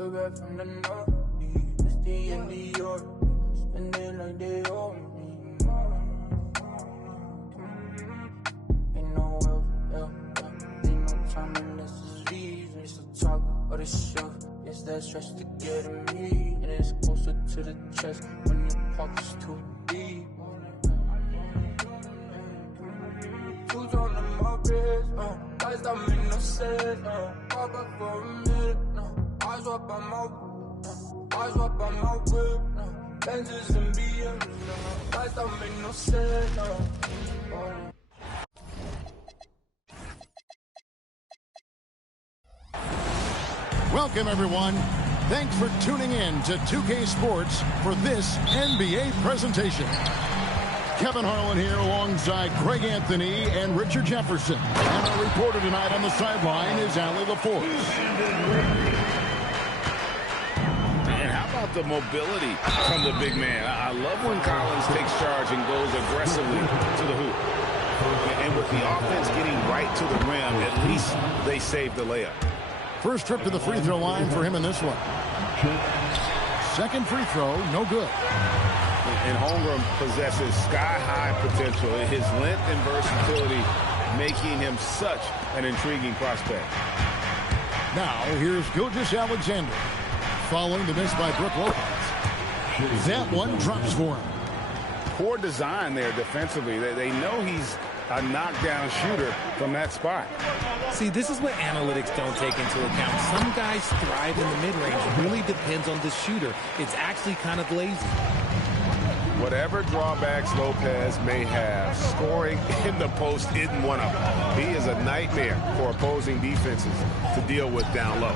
Way back from the north, it's the end of York. Spending like they owe me. Ain't no wealth, ain't no time unless it's V's. It's the talk or the show. It's that stress to get in me. And it's closer to the chest when your pocket's too deep. Two on the mobiles, lights don't make no sense, walk up for a minute, eyes up on my whip, Benzes and BMs, lights don't make no sense, Welcome, everyone. Thanks for tuning in to 2K Sports for this NBA presentation. Kevin Harlan here alongside Greg Anthony and Richard Jefferson. And our reporter tonight on the sideline is Allie LaForce. Man, how about the mobility from the big man? I love when Collins takes charge and goes aggressively to the hoop. And with the offense getting right to the rim, at least they saved the layup. First trip to the free throw line for him in this one. Second free throw, no good. And Holmgren possesses sky-high potential. His length and versatility making him such an intriguing prospect. Now, here's Gilgeous-Alexander. Following the miss by Brook Lopez. That one drops for him. Poor design there defensively. They know he's a knockdown shooter from that spot. See, this is what analytics don't take into account. Some guys thrive in the mid-range. It really depends on the shooter. It's actually kind of lazy. Whatever drawbacks Lopez may have, scoring in the post isn't one of them. He is a nightmare for opposing defenses to deal with down low.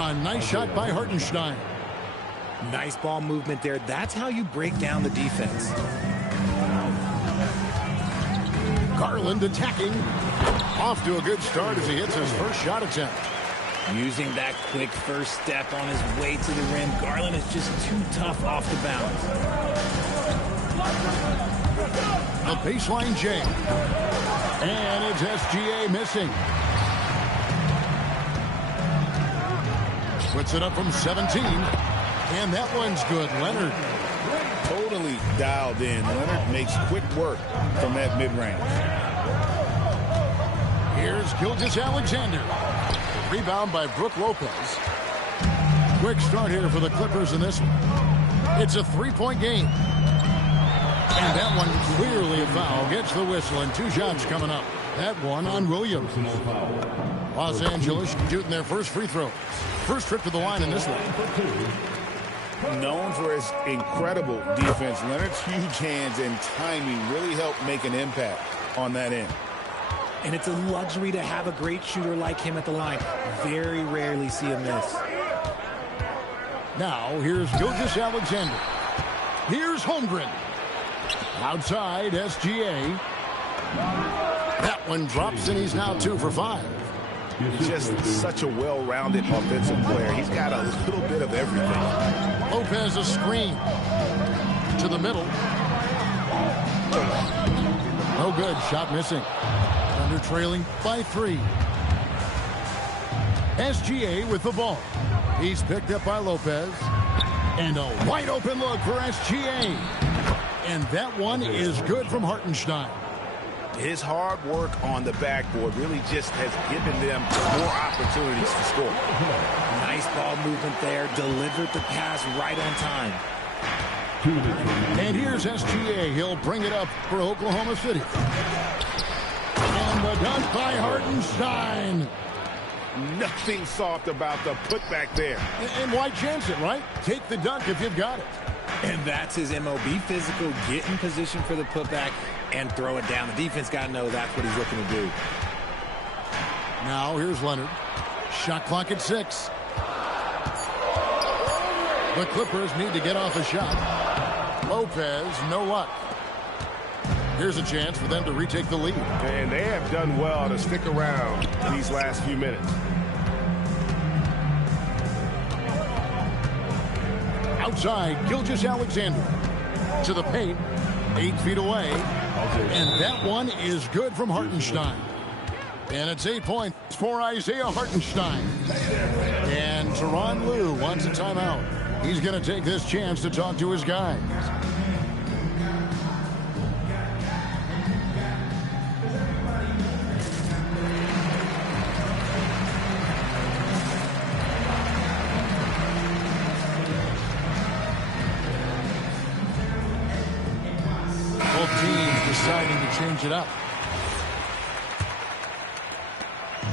A nice shot by Hartenstein. Nice ball movement there. That's how you break down the defense. Garland attacking. Off to a good start as he hits his first shot attempt. Using that quick first step on his way to the rim, Garland is just too tough off the bounce. A baseline J. And it's SGA missing. Puts it up from 17. And that one's good. Leonard. Totally dialed in. Leonard makes quick work from that mid-range. Here's Gilgeous-Alexander. Rebound by Brook Lopez. Quick start here for the Clippers in this one. It's a three-point game. And that one clearly a foul. Gets the whistle and two shots coming up. That one on Williams. Los Angeles shooting their first free throw. First trip to the line in this one. Known for his incredible defense, Leonard's huge hands and timing really help make an impact on that end. And it's a luxury to have a great shooter like him at the line. Very rarely see him miss. Now, here's Gilgeous-Alexander. Here's Holmgren. Outside, SGA. That one drops, and he's now 2 for 5. Just such a well-rounded offensive player. He's got a little bit of everything. Lopez a screen. To the middle. No good. Shot missing. Thunder trailing by 3. SGA with the ball. He's picked up by Lopez. And a wide open look for SGA. And that one is good from Hartenstein. His hard work on the backboard really just has given them more opportunities to score. Nice ball movement there. Delivered the pass right on time. And here's SGA. He'll bring it up for Oklahoma City. And the dunk by Hartenstein. Nothing soft about the putback there. And why chance it, right? Take the dunk if you've got it. And that's his MO. Be physical, get in position for the putback, and throw it down. The defense got to know that's what he's looking to do. Now here's Leonard. Shot clock at 6. The Clippers need to get off a shot. Lopez, no luck. Here's a chance for them to retake the lead. And they have done well to stick around these last few minutes. Outside, Gilgeous-Alexander. To the paint, 8 feet away. And that one is good from Hartenstein. And it's 8 points for Isaiah Hartenstein. And to Tyronn Lue wants a timeout. He's going to take this chance to talk to his guys. Both teams deciding to change it up.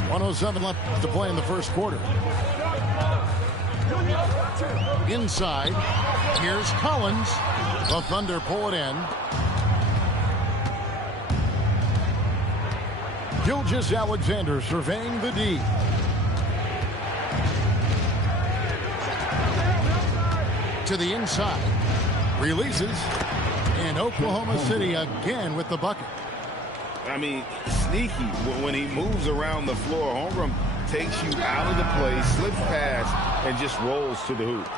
1:07 left to play in the first quarter. Inside, here's Collins. The Thunder pull it in. Gilgeous-Alexander surveying the D. To the inside. Releases. And Oklahoma City again with the bucket. I mean, sneaky when he moves around the floor. Holmgren takes you out of the play, slips past, and just rolls to the hoop.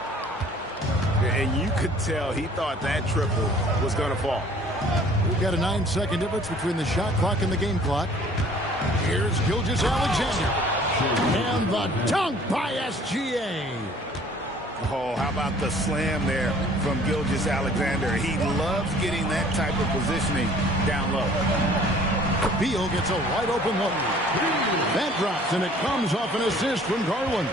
And you could tell he thought that triple was going to fall. We've got a 9-second difference between the shot clock and the game clock. Here's Gilgeous-Alexander. And the dunk by SGA. Oh, how about the slam there from Gilgeous-Alexander? He loves getting that type of positioning down low. Beal gets a wide open look. That drops, and it comes off an assist from Garland.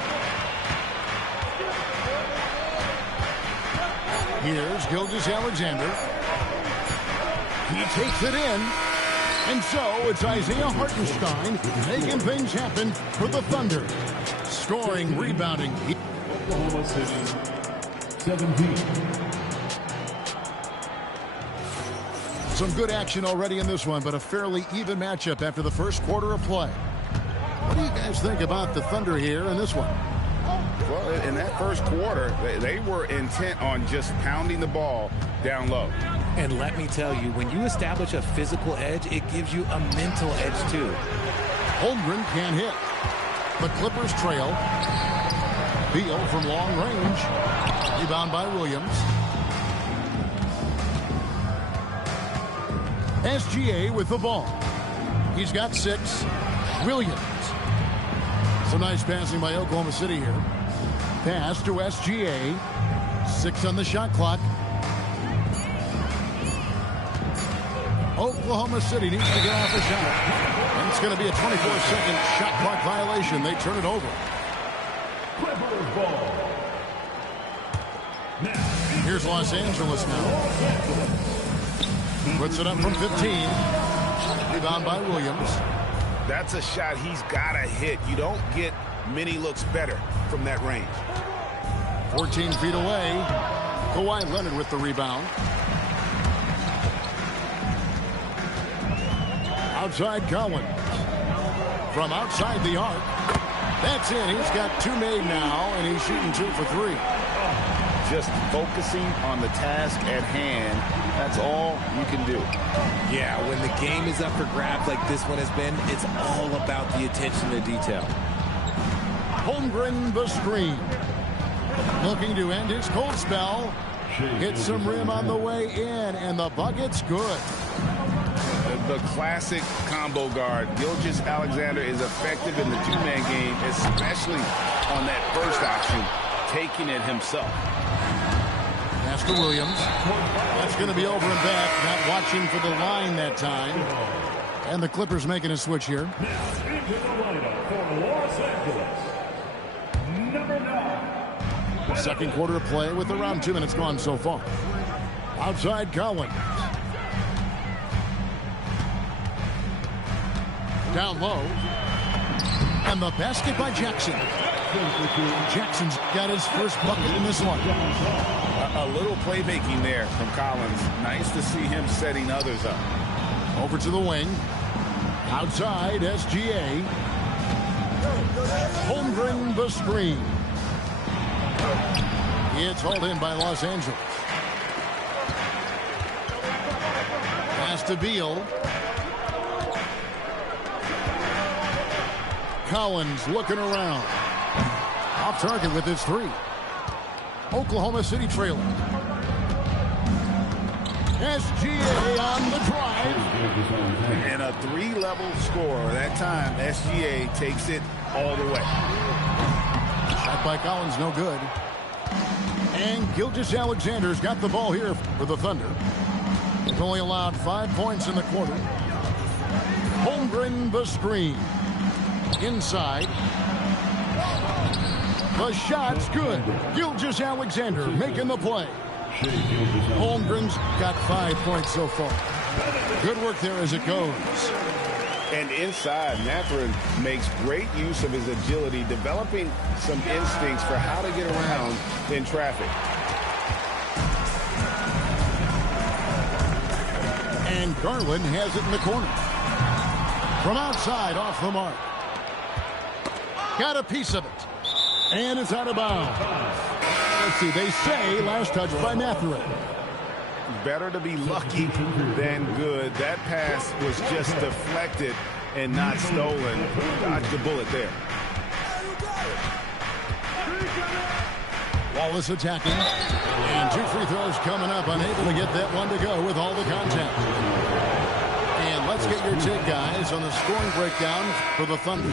Here's Gilgeous-Alexander. He takes it in. And so it's Isaiah Hartenstein making things happen for the Thunder. Scoring, rebounding. Oklahoma City, 17. Some good action already in this one, but a fairly even matchup after the first quarter of play. What do you guys think about the Thunder here in this one? Well, in that first quarter, they were intent on just pounding the ball down low. And let me tell you, when you establish a physical edge, it gives you a mental edge too. Holmgren can't hit. The Clippers trail. Beal from long range. Rebound by Williams. SGA with the ball. He's got 6. Williams. Some nice passing by Oklahoma City here. Pass to SGA. 6 on the shot clock. Oklahoma City needs to get off a shot. And it's going to be a 24-second shot clock violation. They turn it over. Clippers ball. Here's Los Angeles now. Puts it up from 15. Rebound by Williams. That's a shot he's got to hit. You don't get many looks better from that range. 14 feet away. Kawhi Leonard with the rebound. Outside Collins. From outside the arc. That's in. He's got 2 made now, and he's shooting 2 for 3. Just focusing on the task at hand. That's all you can do. Yeah, when the game is up for grabs like this one has been, it's all about the attention to detail. Holmgren the screen. Looking to end his cold spell. Hits some rim on the way in, and the bucket's good. The classic combo guard. Gilgeous-Alexander is effective in the 2-man game, especially on that first option, taking it himself. Pass to Williams. That's going to be over and back. Not watching for the line that time. And the Clippers making a switch here. Into the lineup for Los Angeles, number 9. Second quarter of play with around 2 minutes gone so far. Outside Collins. Down low. And the basket by Jackson. Jackson's got his first bucket in this one. A little playmaking there from Collins. Nice to see him setting others up. Over to the wing. Outside SGA. Holmgren the screen. It's hauled in by Los Angeles. Pass to Beal. Collins looking around. Off target with his 3. Oklahoma City trailing. SGA on the drive. And a 3-level score. That time, SGA takes it all the way. Shot by Collins, no good. And Gilgeous-Alexander's got the ball here for the Thunder. They've only allowed 5 points in the quarter. Holmgren the screen. Inside. The shot's good. Gilgeous-Alexander making the play. Holmgren's got 5 points so far. Good work there as it goes. And inside, Mathurin makes great use of his agility, developing some instincts for how to get around in traffic. And Garland has it in the corner. From outside, off the mark. Got a piece of it. And it's out of bounds. Let's see, they say last touch by Mathurin. Better to be lucky than good. That pass was just deflected and not stolen. Dodged the bullet there. Wallace attacking. And 2 free throws coming up. Unable to get that one to go with all the contact. And let's get your take, guys, on the scoring breakdown for the Thunder.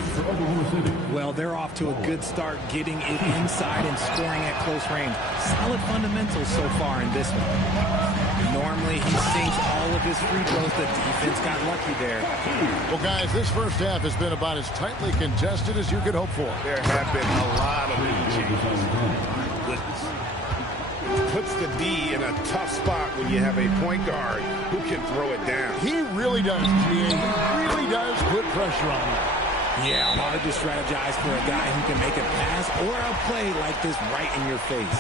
Well, they're off to a good start getting it inside and scoring at close range. Solid fundamentals so far in this one. Normally, he sinks all of his free throws. The defense got lucky there. Well, guys, this first half has been about as tightly contested as you could hope for. There have been a lot of lead changes. My goodness. Puts the D in a tough spot when you have a point guard who can throw it down. He really does, G.A. He really does put pressure on him. Yeah, hard to strategize for a guy who can make a pass or a play like this right in your face.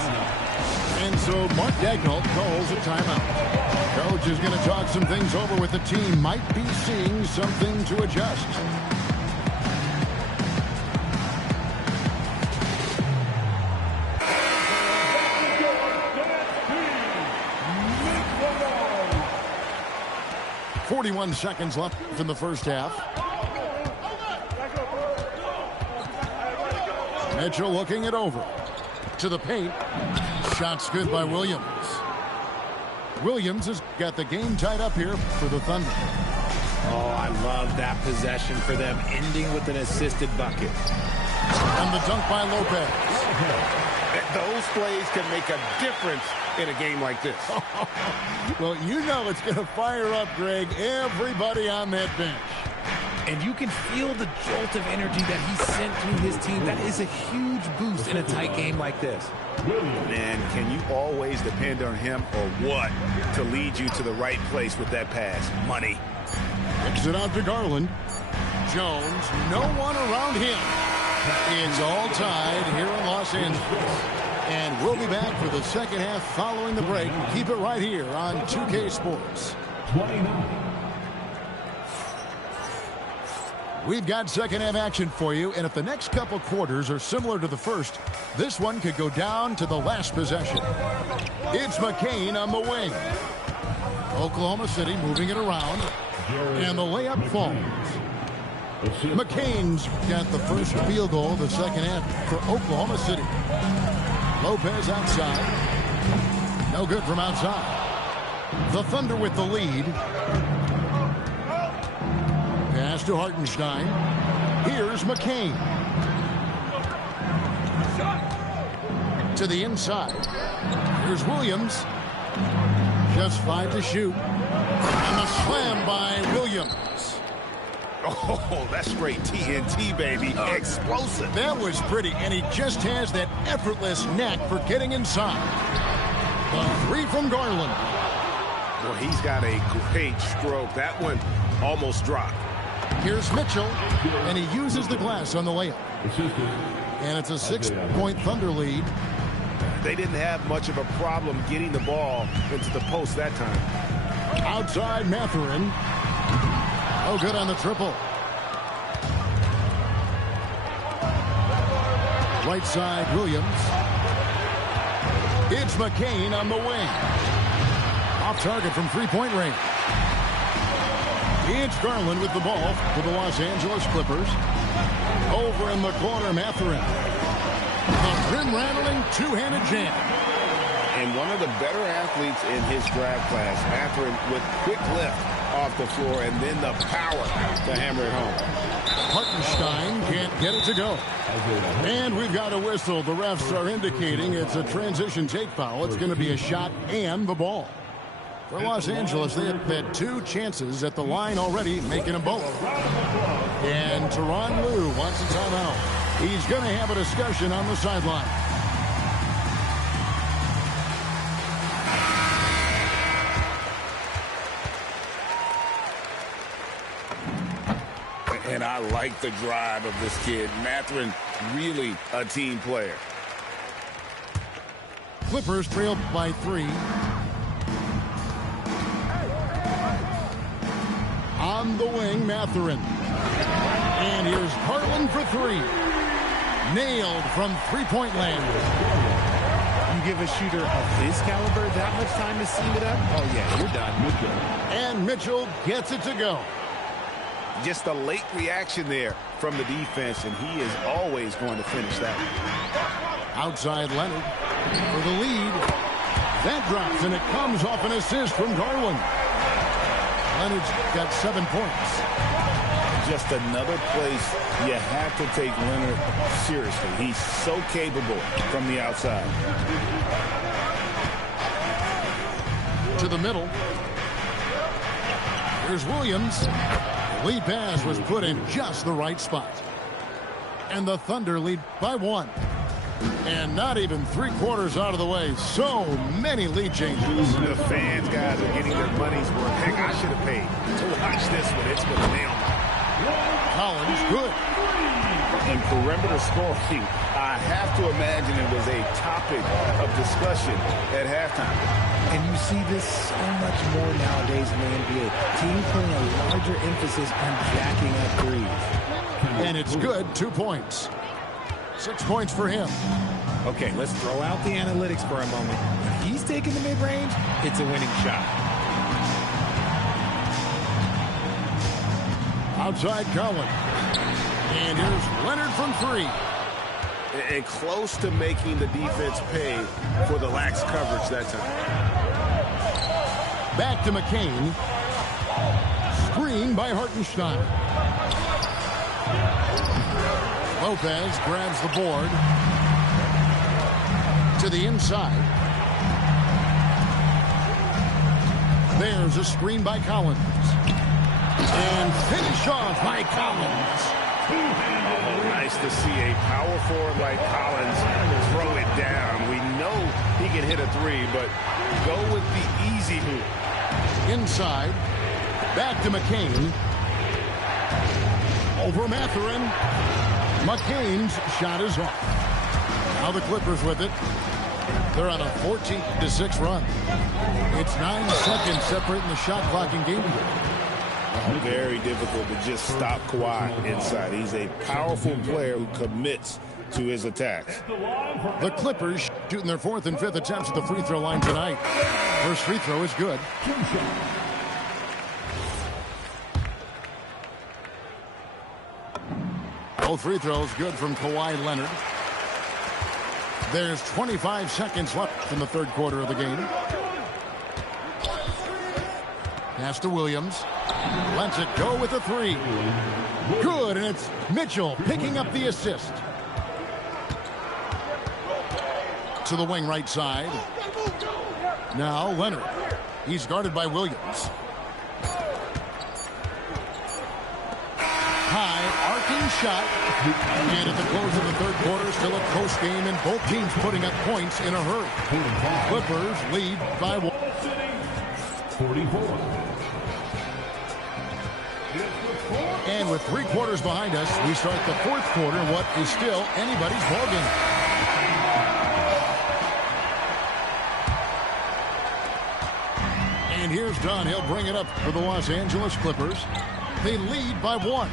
And so Mark Daigneault calls a timeout. Coach is going to talk some things over with the team. Might be seeing something to adjust. "41 seconds left in the first half. Mitchell looking it over. To the paint. Shot's good by Williams. Williams has got the game tied up here for the Thunder. Oh, I love that possession for them, ending with an assisted bucket. And the dunk by Lopez. Those plays can make a difference in a game like this. Well, you know it's going to fire up, Greg, everybody on that bench. And you can feel the jolt of energy that he sent through his team. That is a huge boost in a tight game like this. Man, can you always depend on him or what to lead you to the right place with that pass? Money. Kicks it out to Garland. Jones, no one around him. It's all tied here in Los Angeles. And we'll be back for the second half following the break. Keep it right here on 2K Sports. 29. We've got second half action for you, and if the next couple quarters are similar to the first, this one could go down to the last possession. It's McCain on the wing. Oklahoma City moving it around, and the layup falls. McCain's got the first field goal of the second half for Oklahoma City. Lopez outside. No good from outside. The Thunder with the lead. Pass to Hartenstein. Here's McCain. To the inside. Here's Williams. Just 5 to shoot. And the slam by Williams. Oh, that's straight TNT, baby. Explosive. That was pretty, and he just has that effortless knack for getting inside. The 3 from Garland. Well, he's got a great stroke. That one almost dropped. Here's Mitchell, and he uses the glass on the layup. And it's a 6-point Thunder lead. They didn't have much of a problem getting the ball into the post that time. Outside Mathurin. Oh, good on the triple. Right side, Williams. It's McCain on the wing. Off target from three-point range. It's Garland with the ball for the Los Angeles Clippers. Over in the corner, Mathurin. The rim-rattling two-handed jam. And one of the better athletes in his draft class, Mathurin, with quick lift off the floor and then the power to hammer it home. Hartenstein can't get it to go. And we've got a whistle. The refs are indicating it's a transition take foul. It's going to be a shot and the ball. For Los Angeles, they have had 2 chances at the line already, making them both. And Tyronn Lue wants a timeout. He's going to have a discussion on the sideline. And I like the drive of this kid. Mathurin, really a team player. Clippers trail by 3. On the wing, Mathurin. And here's Garland for 3. Nailed from three-point land. You give a shooter of his caliber that much time to seam it up? Oh, yeah, you're done. And Mitchell gets it to go. Just a late reaction there from the defense, and he is always going to finish that one. Outside Leonard for the lead. That drops, and it comes off an assist from Garland. Leonard's got 7 points. Just another place you have to take Leonard seriously. He's so capable from the outside. To the middle. Here's Williams. The lead pass was put in just the right spot. And the Thunder lead by 1. And not even 3/4 out of the way. So many lead changes. The fans, guys, are getting their money's worth. Heck, I should have paid to watch this one. It's been nailed. Collins, good. And perimeter scoring, I have to imagine it was a topic of discussion at halftime. And you see this so much more nowadays in the NBA. Teams putting a larger emphasis on jacking up threes. And it's good, 2 points. 6 points for him. Okay, let's throw out the analytics for a moment. If he's taking the mid-range, it's a winning shot. Outside Collins. And here's Leonard from 3. And close to making the defense pay for the lax coverage that time. Back to McCain. Screen by Hartenstein. Lopez grabs the board. To the inside. There's a screen by Collins. And finish off by Collins. Nice to see a power forward like Collins throw it down. We know he can hit a 3, but go with the easy hoop. Inside. Back to McCain. Over Mathurin. McCain's shot is off. Now the Clippers with it. They're on a 14-6 run. It's 9 seconds separating the shot clock in game here. Very difficult to just stop Kawhi inside. He's a powerful player who commits to his attacks. The Clippers shooting their 4th and 5th attempts at the free throw line tonight. First free throw is good. Both free throws good from Kawhi Leonard. There's 25 seconds left in the 3rd quarter of the game. Pass to Williams. Lets it go with a 3. Good, and it's Mitchell picking up the assist. To the wing right side. Now Leonard. He's guarded by Williams. High arcing shot. And at the close of the 3rd quarter, still a close game, and both teams putting up points in a hurry. Clippers lead by 1. 44. And with 3 quarters behind us, we start the 4th quarter, what is still anybody's ballgame. And here's Dunn. He'll bring it up for the Los Angeles Clippers. They lead by 1.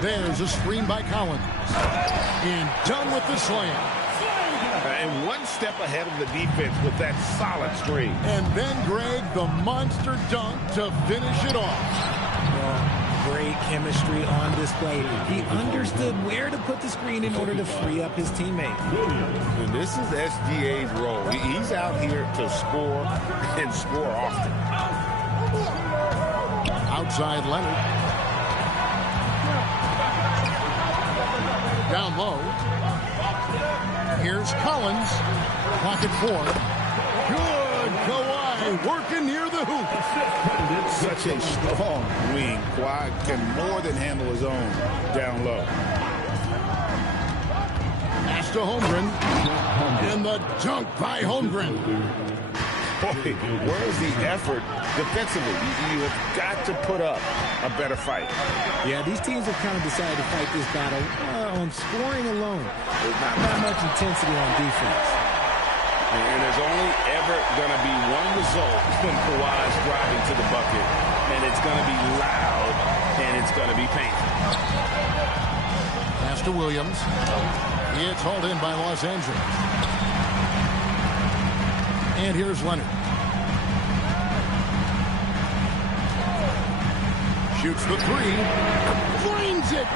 There's a screen by Collins. And Dunn with the slam. And one step ahead of the defense with that solid screen. And then, Greg, the monster dunk to finish it off. Great chemistry on display. He understood where to put the screen in order to free up his teammate. And this is SGA's role. He's out here to score and score often. Outside Leonard. Down low. Here's Collins. Clock at 4. Good. Kawhi working near the hoop. Such a strong wing. Kawhi can more than handle his own down low. Pass to Holmgren. And the dunk by Holmgren. Boy, where's the effort defensively? You have got to put up a better fight. Yeah, these teams have kind of decided to fight this battle on scoring alone. There's not that much intensity on defense. And there's only ever going to be one result when Kawhi's driving to the bucket, and it's going to be loud, and it's going to be painful. Pass to Williams. It's hauled in by Los Angeles. And here's Leonard. Shoots the 3. Finds it.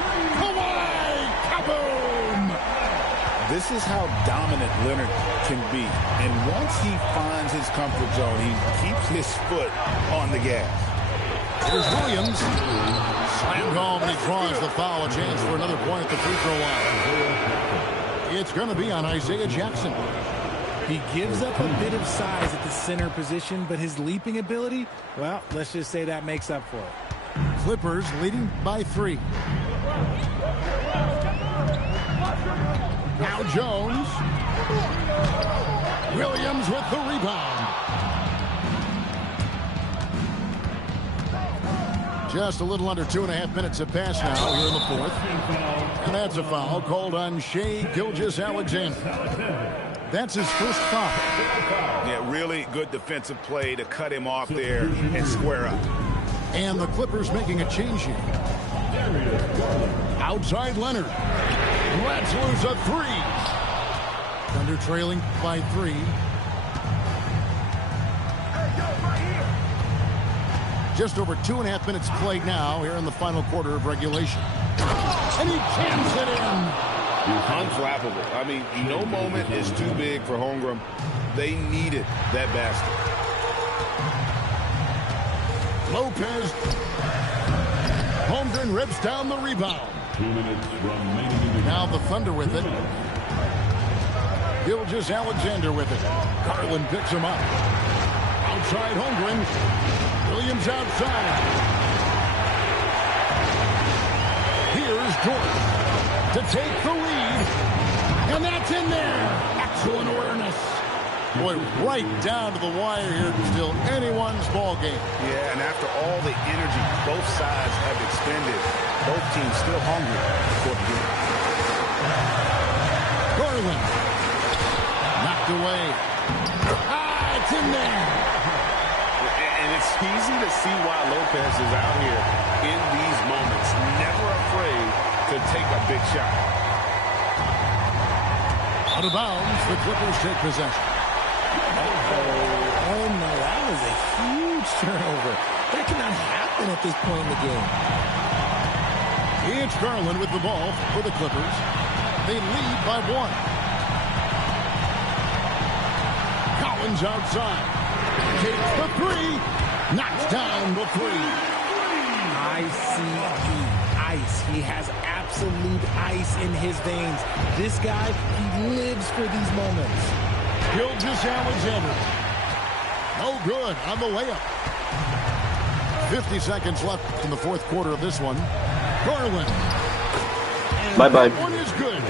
Kawhi. Kaboom. This is how dominant Leonard can be. And once he finds his comfort zone, he keeps his foot on the gas. Here's Williams. Slammed home, and he draws the foul. A chance for another point at the free throw line. It's going to be on Isaiah Jackson. He gives up a bit of size at the center position, but his leaping ability, well, let's just say that makes up for it. Clippers leading by 3. Now Jones. Williams with the rebound. Just a little under 2.5 minutes have passed now here in the 4th. And that's a foul called on Shai Gilgeous-Alexander. That's his first foul. Yeah, really good defensive play to cut him off there and square up. And the Clippers making a change here. Outside Leonard. Let's lose a 3. Thunder trailing by 3. Just over 2.5 minutes played now here in the final quarter of regulation. And he jams it in. Unflappable. I mean, no moment is too big for Holmgren. They needed that basket. Lopez. Holmgren rips down the rebound. 2 minutes remaining. Now the Thunder with it. Gilgeous-Alexander with it. Garland picks him up. Outside Holmgren. Williams outside. Here's Dort to take the lead. And that's in there. Excellent awareness. Boy, right down to the wire here. Still anyone's ball game. Yeah, and after all the energy both sides have expended, both teams still hungry for the game. Garland. Knocked away. It's in there. And it's easy to see why Lopez is out here in these moments, never afraid to take a big shot. Out of bounds, the Clippers take possession. Oh no, that was a huge turnover. That cannot happen at this point in the game. It's Garland with the ball for the Clippers. They lead by 1. Collins outside. Takes the 3. Knocks down the 3. Ice. He has absolute ice in his veins. This guy, he lives for these moments. Gilgeous-Alexander. No good on the layup. 50 seconds left in the 4th quarter of this one. Garland. Bye-bye. That one is good.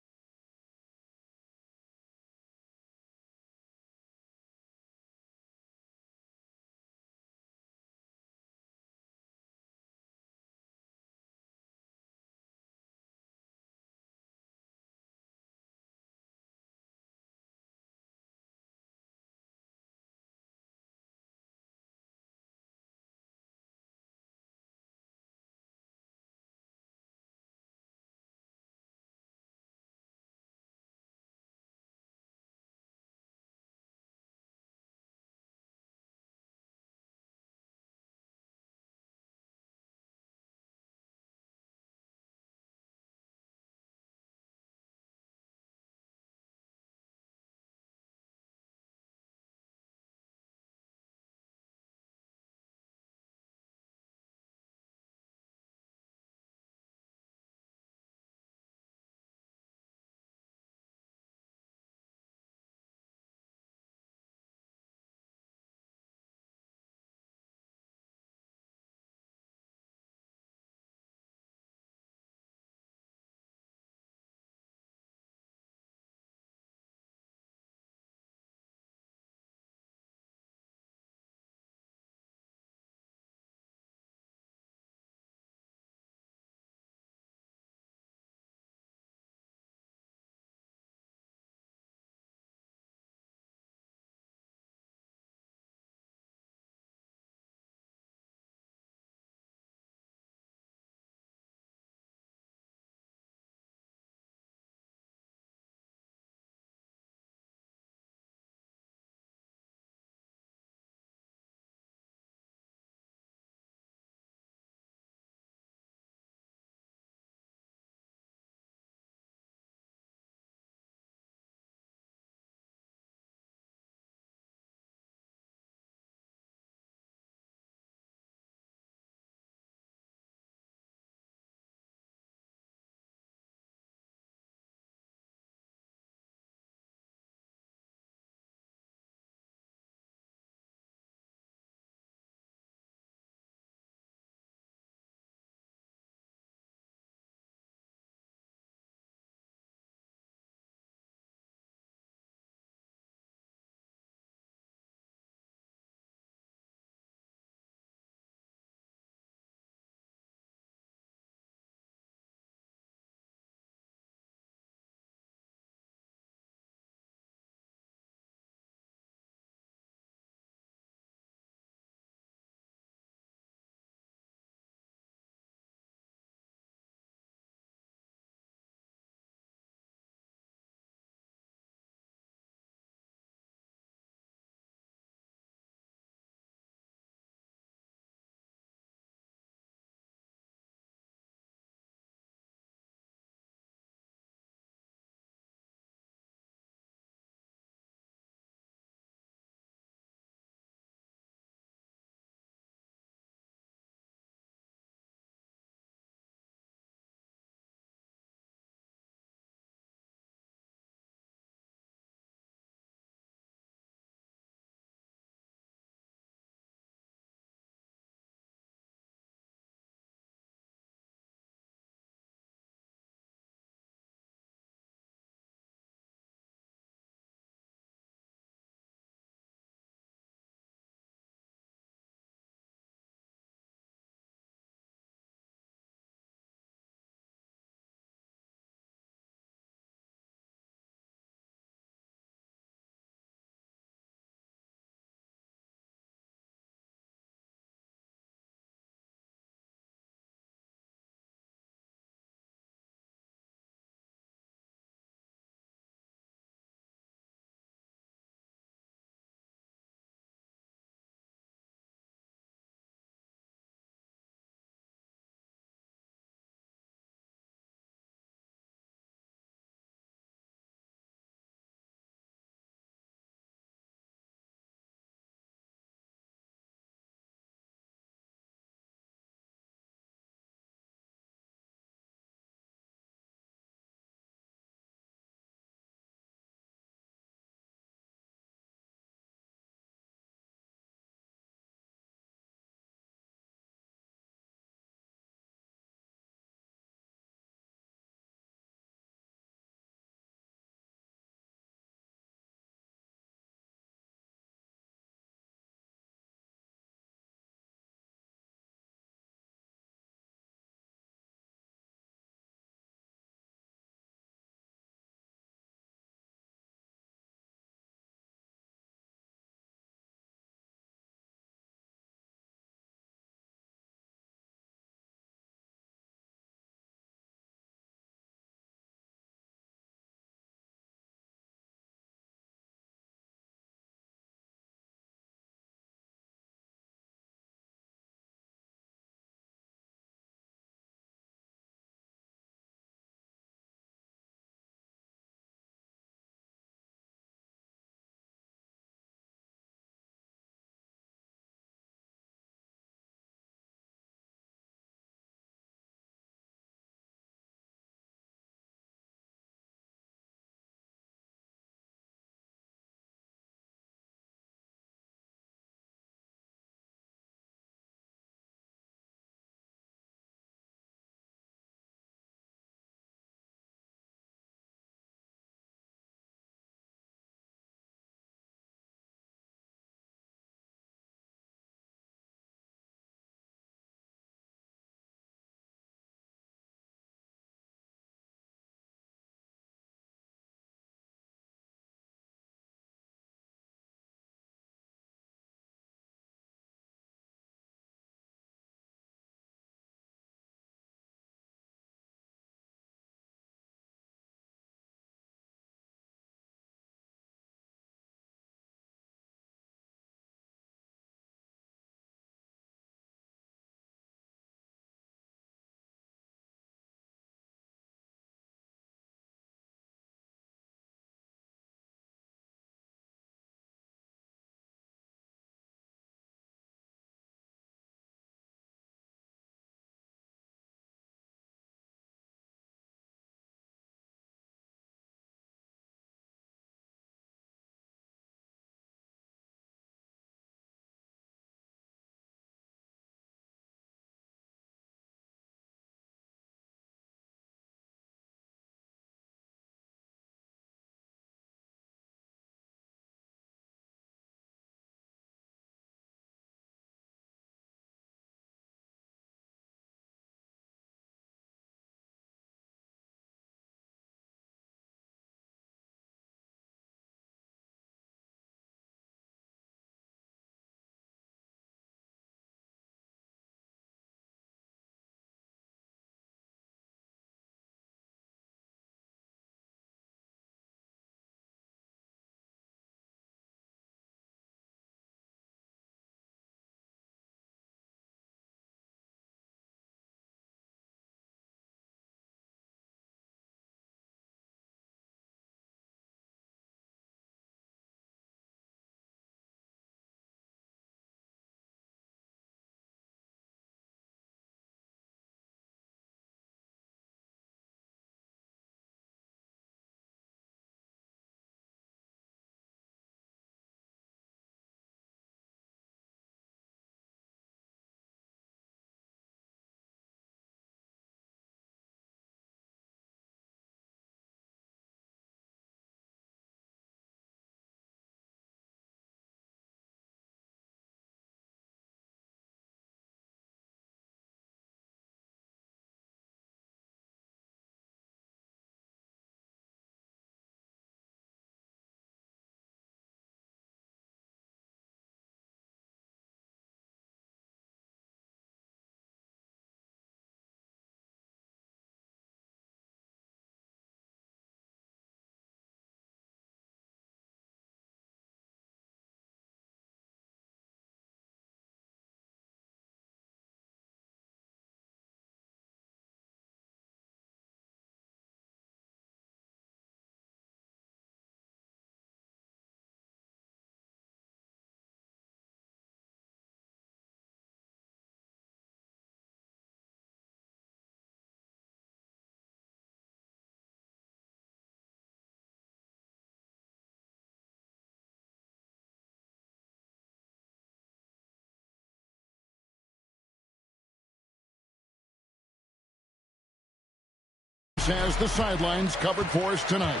has the sidelines covered for us tonight.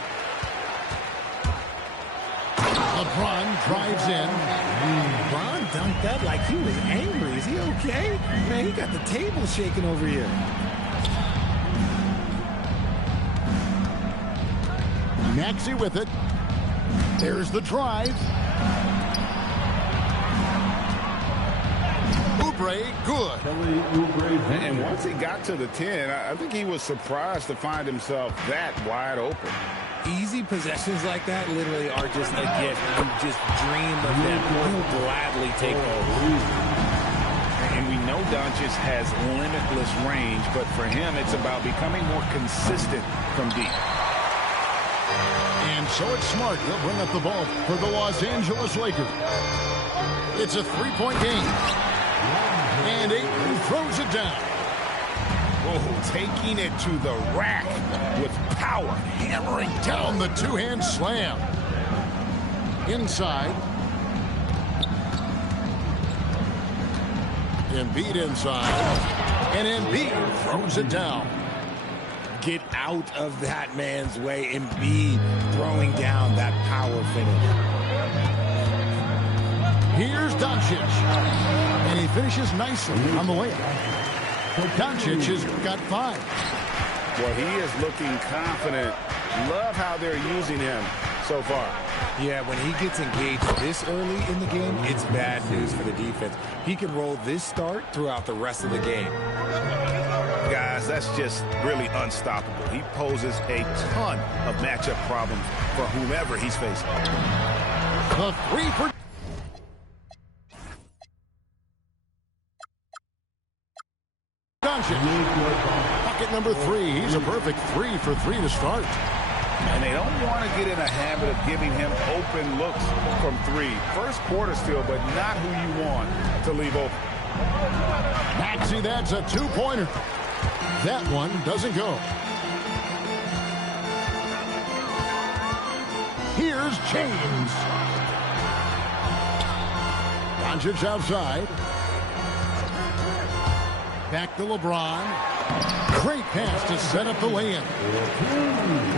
LeBron drives in. LeBron dunked that like he was angry. Is he okay? Man, he got the table shaking over here. Maxey with it. There's the drive. Oubre, good. And once he got to the 10, I think he was surprised to find himself that wide open. Easy possessions like that literally are just a gift. You just dream of them. He'll gladly take those. And we know Doncic has limitless range, but for him, it's about becoming more consistent from deep. And so it's smart. They'll bring up the ball for the Los Angeles Lakers. It's a three-point game. And Ayton throws it down. Oh, taking it to the rack with power. Hammering down the two-hand slam. Inside. Embiid inside. And Embiid throws it down. Get out of that man's way. Embiid throwing down that power finish. Here's Doncic. And he finishes nicely on the layup. Doncic has got 5. Well, he is looking confident. Love how they're using him so far. Yeah, when he gets engaged this early in the game, it's bad news for the defense. He can roll this start throughout the rest of the game. Guys, that's just really unstoppable. He poses a ton of matchup problems for whomever he's facing. The three for Doncic. Bucket number 3. He's a perfect 3 for 3 to start. And they don't want to get in a habit of giving him open looks from 3. First quarter still, but not who you want to leave open. Maxey, that's a 2-pointer. That one doesn't go. Here's James. Doncic outside. Back to LeBron. Great pass to set up the lay-in.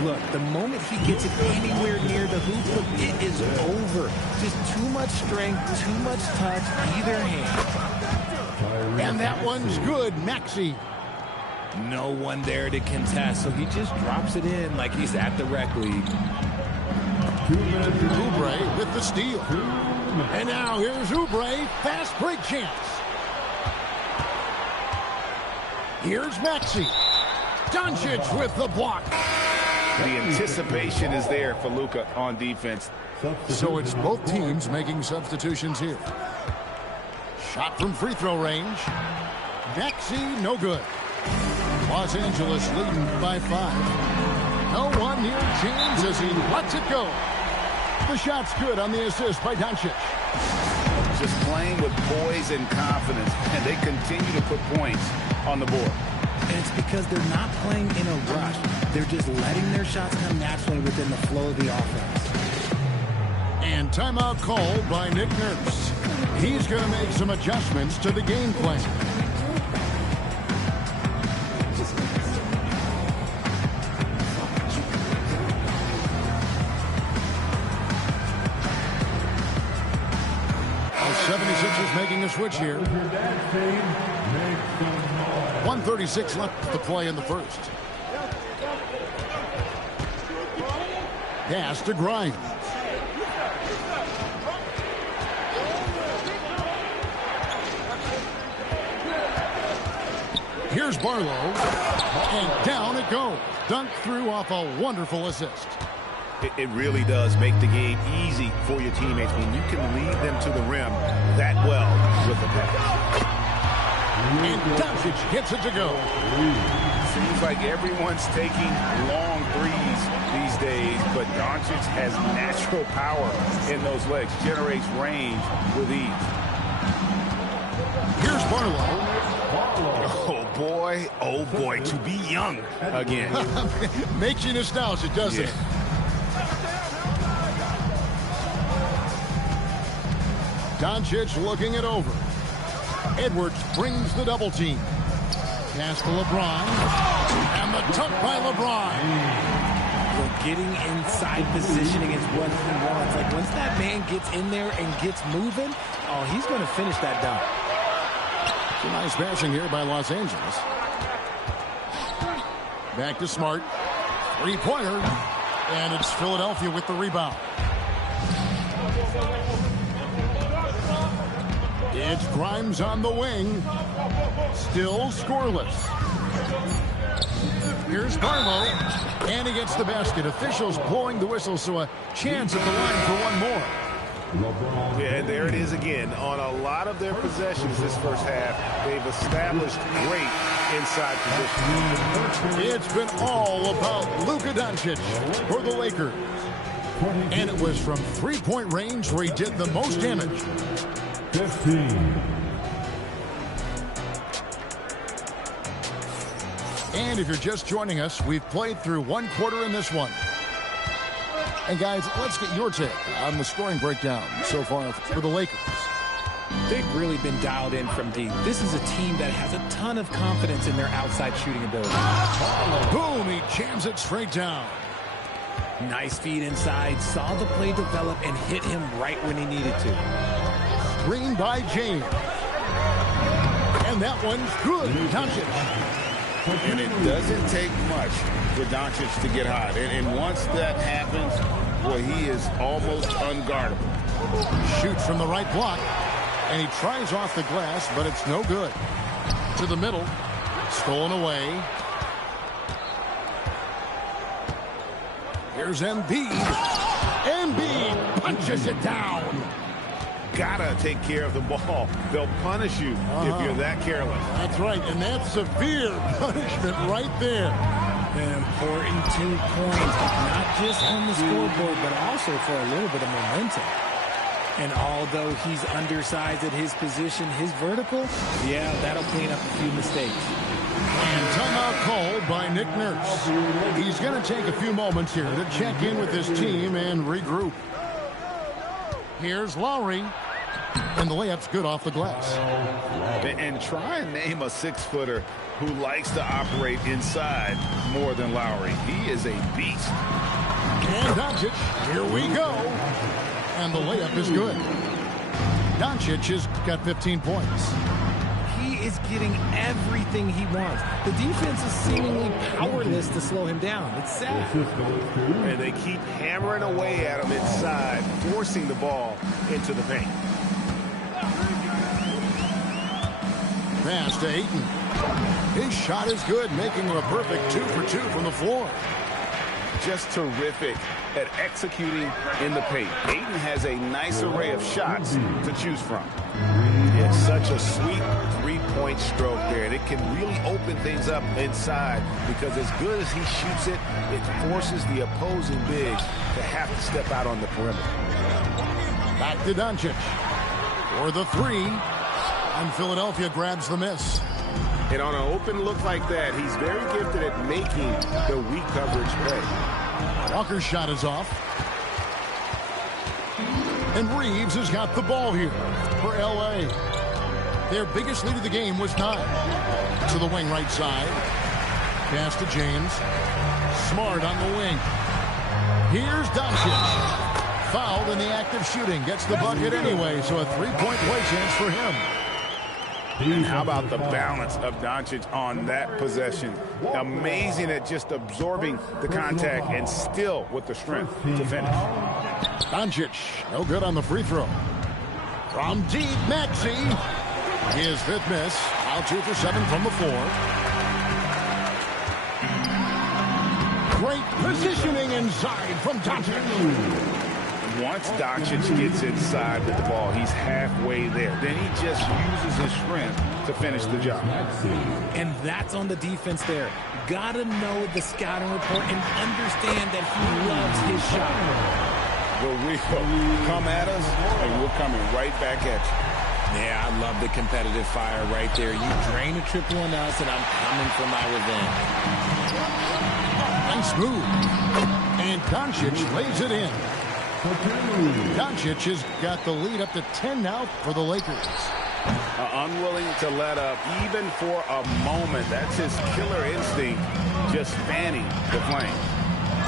Look, the moment he gets it anywhere near the hoop, it is over. Just too much strength, too much touch, either hand. And that one's good, Maxey. No one there to contest, so he just drops it in like he's at the rec league. Oubre with the steal. And now here's Oubre, fast break chance. Here's Maxey. Doncic with the block. The anticipation is there for Luka on defense. So it's both teams making substitutions here. Shot from free throw range. Maxey, no good. Los Angeles leading by 5. No one near James as he lets it go. The shot's good on the assist by Doncic. Just playing with poise and confidence, and they continue to put points on the board. And it's because they're not playing in a rush. They're just letting their shots come naturally within the flow of the offense. And timeout called by Nick Nurse. He's going to make some adjustments to the game plan. The 76ers making a switch here. 1:36 left to play in the first. Pass to Grimes. Here's Barlow. And down it goes. Dunked through off a wonderful assist. It really does make the game easy for your teammates when you can lead them to the rim that well with the pass. And Doncic hits it to go. Seems like everyone's taking long threes these days, but Doncic has natural power in those legs, generates range with ease. Here's Barlow. Oh boy, to be young again. Makes you nostalgic, doesn't it? Doncic looking it over. Edwards brings the double team. Pass to LeBron. And the tuck by LeBron. So getting inside positioning is what he wants. Like, once that man gets in there and gets moving, oh, he's going to finish that dunk. It's a nice passing here by Los Angeles. Back to Smart. Three-pointer. And it's Philadelphia with the rebound. It's Grimes on the wing. Still scoreless. Here's Barlow. And he gets the basket. Officials blowing the whistle, so a chance at the line for one more. Yeah, and there it is again. On a lot of their possessions this first half, they've established great inside position. It's been all about Luka Doncic for the Lakers. And it was from three-point range where he did the most damage. 15. And if you're just joining us, we've played through one quarter in this one. And guys, let's get your take on the scoring breakdown so far for the Lakers. They've really been dialed in from deep. This is a team that has a ton of confidence in their outside shooting ability. Boom, he jams it straight down. Nice feed inside, saw the play develop and hit him right when he needed to. Screen by James. And that one's good. Doncic. And it doesn't take much for Doncic to get hot. And once that happens, boy, he is almost unguardable. Shoots from the right block. And he tries off the glass, but it's no good. To the middle. Stolen away. Here's Embiid. Embiid punches it down. Gotta take care of the ball. They'll punish you if you're that careless. That's right, and that's severe punishment right there. An important 2 points, not just on the scoreboard, but also for a little bit of momentum. And although he's undersized at his position, his vertical, yeah, that'll clean up a few mistakes. And timeout called by Nick Nurse. He's going to take a few moments here to check in with his team and regroup. Here's Lowry. And the layup's good off the glass. And try and name a 6-footer who likes to operate inside more than Lowry. He is a beast. And Doncic, here we go. And the layup is good. Doncic has got 15 points. He is getting everything he wants. The defense is seemingly powerless to slow him down. It's sad. And they keep hammering away at him inside, forcing the ball into the paint. Pass to Ayton. His shot is good, making him a perfect 2 for 2 from the floor. Just terrific at executing in the paint. Ayton has a nice array of shots to choose from. It's such a sweet three-point stroke there, and it can really open things up inside because as good as he shoots it, it forces the opposing bigs to have to step out on the perimeter. Back to Doncic for the 3, and Philadelphia grabs the miss. And on an open look like that, he's very gifted at making the weak coverage play. Walker's shot is off. And Reeves has got the ball here for L.A. Their biggest lead of the game was 9. To the wing right side. Pass to James. Smart on the wing. Here's Doncic. Fouled in the act of shooting. Gets the bucket anyway, so a 3-point play chance for him. And how about the balance of Doncic on that possession? Amazing at just absorbing the contact and still with the strength to finish. Doncic, no good on the free throw. From deep, Maxey. His 5th miss. Out 2 for 7 from the floor. Great positioning inside from Doncic. Once Doncic gets inside with the ball, he's halfway there. Then he just uses his strength to finish the job. And that's on the defense there. Gotta know the scouting report and understand that he loves his shot. Well, Rico, come at us, and we're coming right back at you. Yeah, I love the competitive fire right there. You drain a triple on us, and I'm coming for my revenge. Nice move. And Doncic lays it in. Doncic has got the lead up to 10 now for the Lakers. Unwilling to let up even for a moment. That's his killer instinct, just fanning the flame.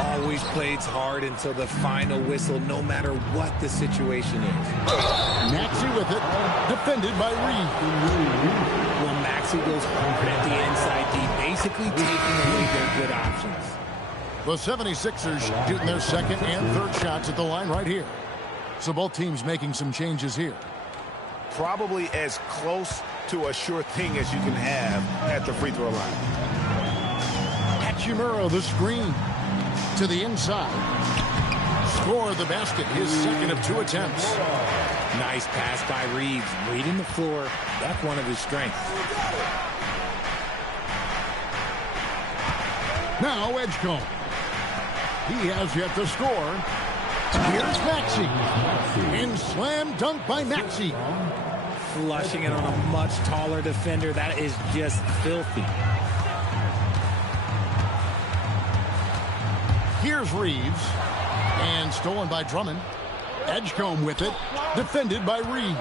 Always plays hard until the final whistle, no matter what the situation is. Maxey with it, defended by Reed. Well, Maxey goes hard at the inside D, basically taking away their good options. The 76ers shooting their second and third shots at the line right here. So both teams making some changes here. Probably as close to a sure thing as you can have at the free throw line. Hachimura, the screen to the inside. Score the basket, his second of 2 attempts. Nice pass by Reeves, reading the floor. That's one of his strengths. Now Edgecombe. He has yet to score. Here's Maxey. And slam dunk by Maxey. Flushing it on a much taller defender. That is just filthy. Here's Reeves. And stolen by Drummond. Edgecombe with it. Defended by Reed.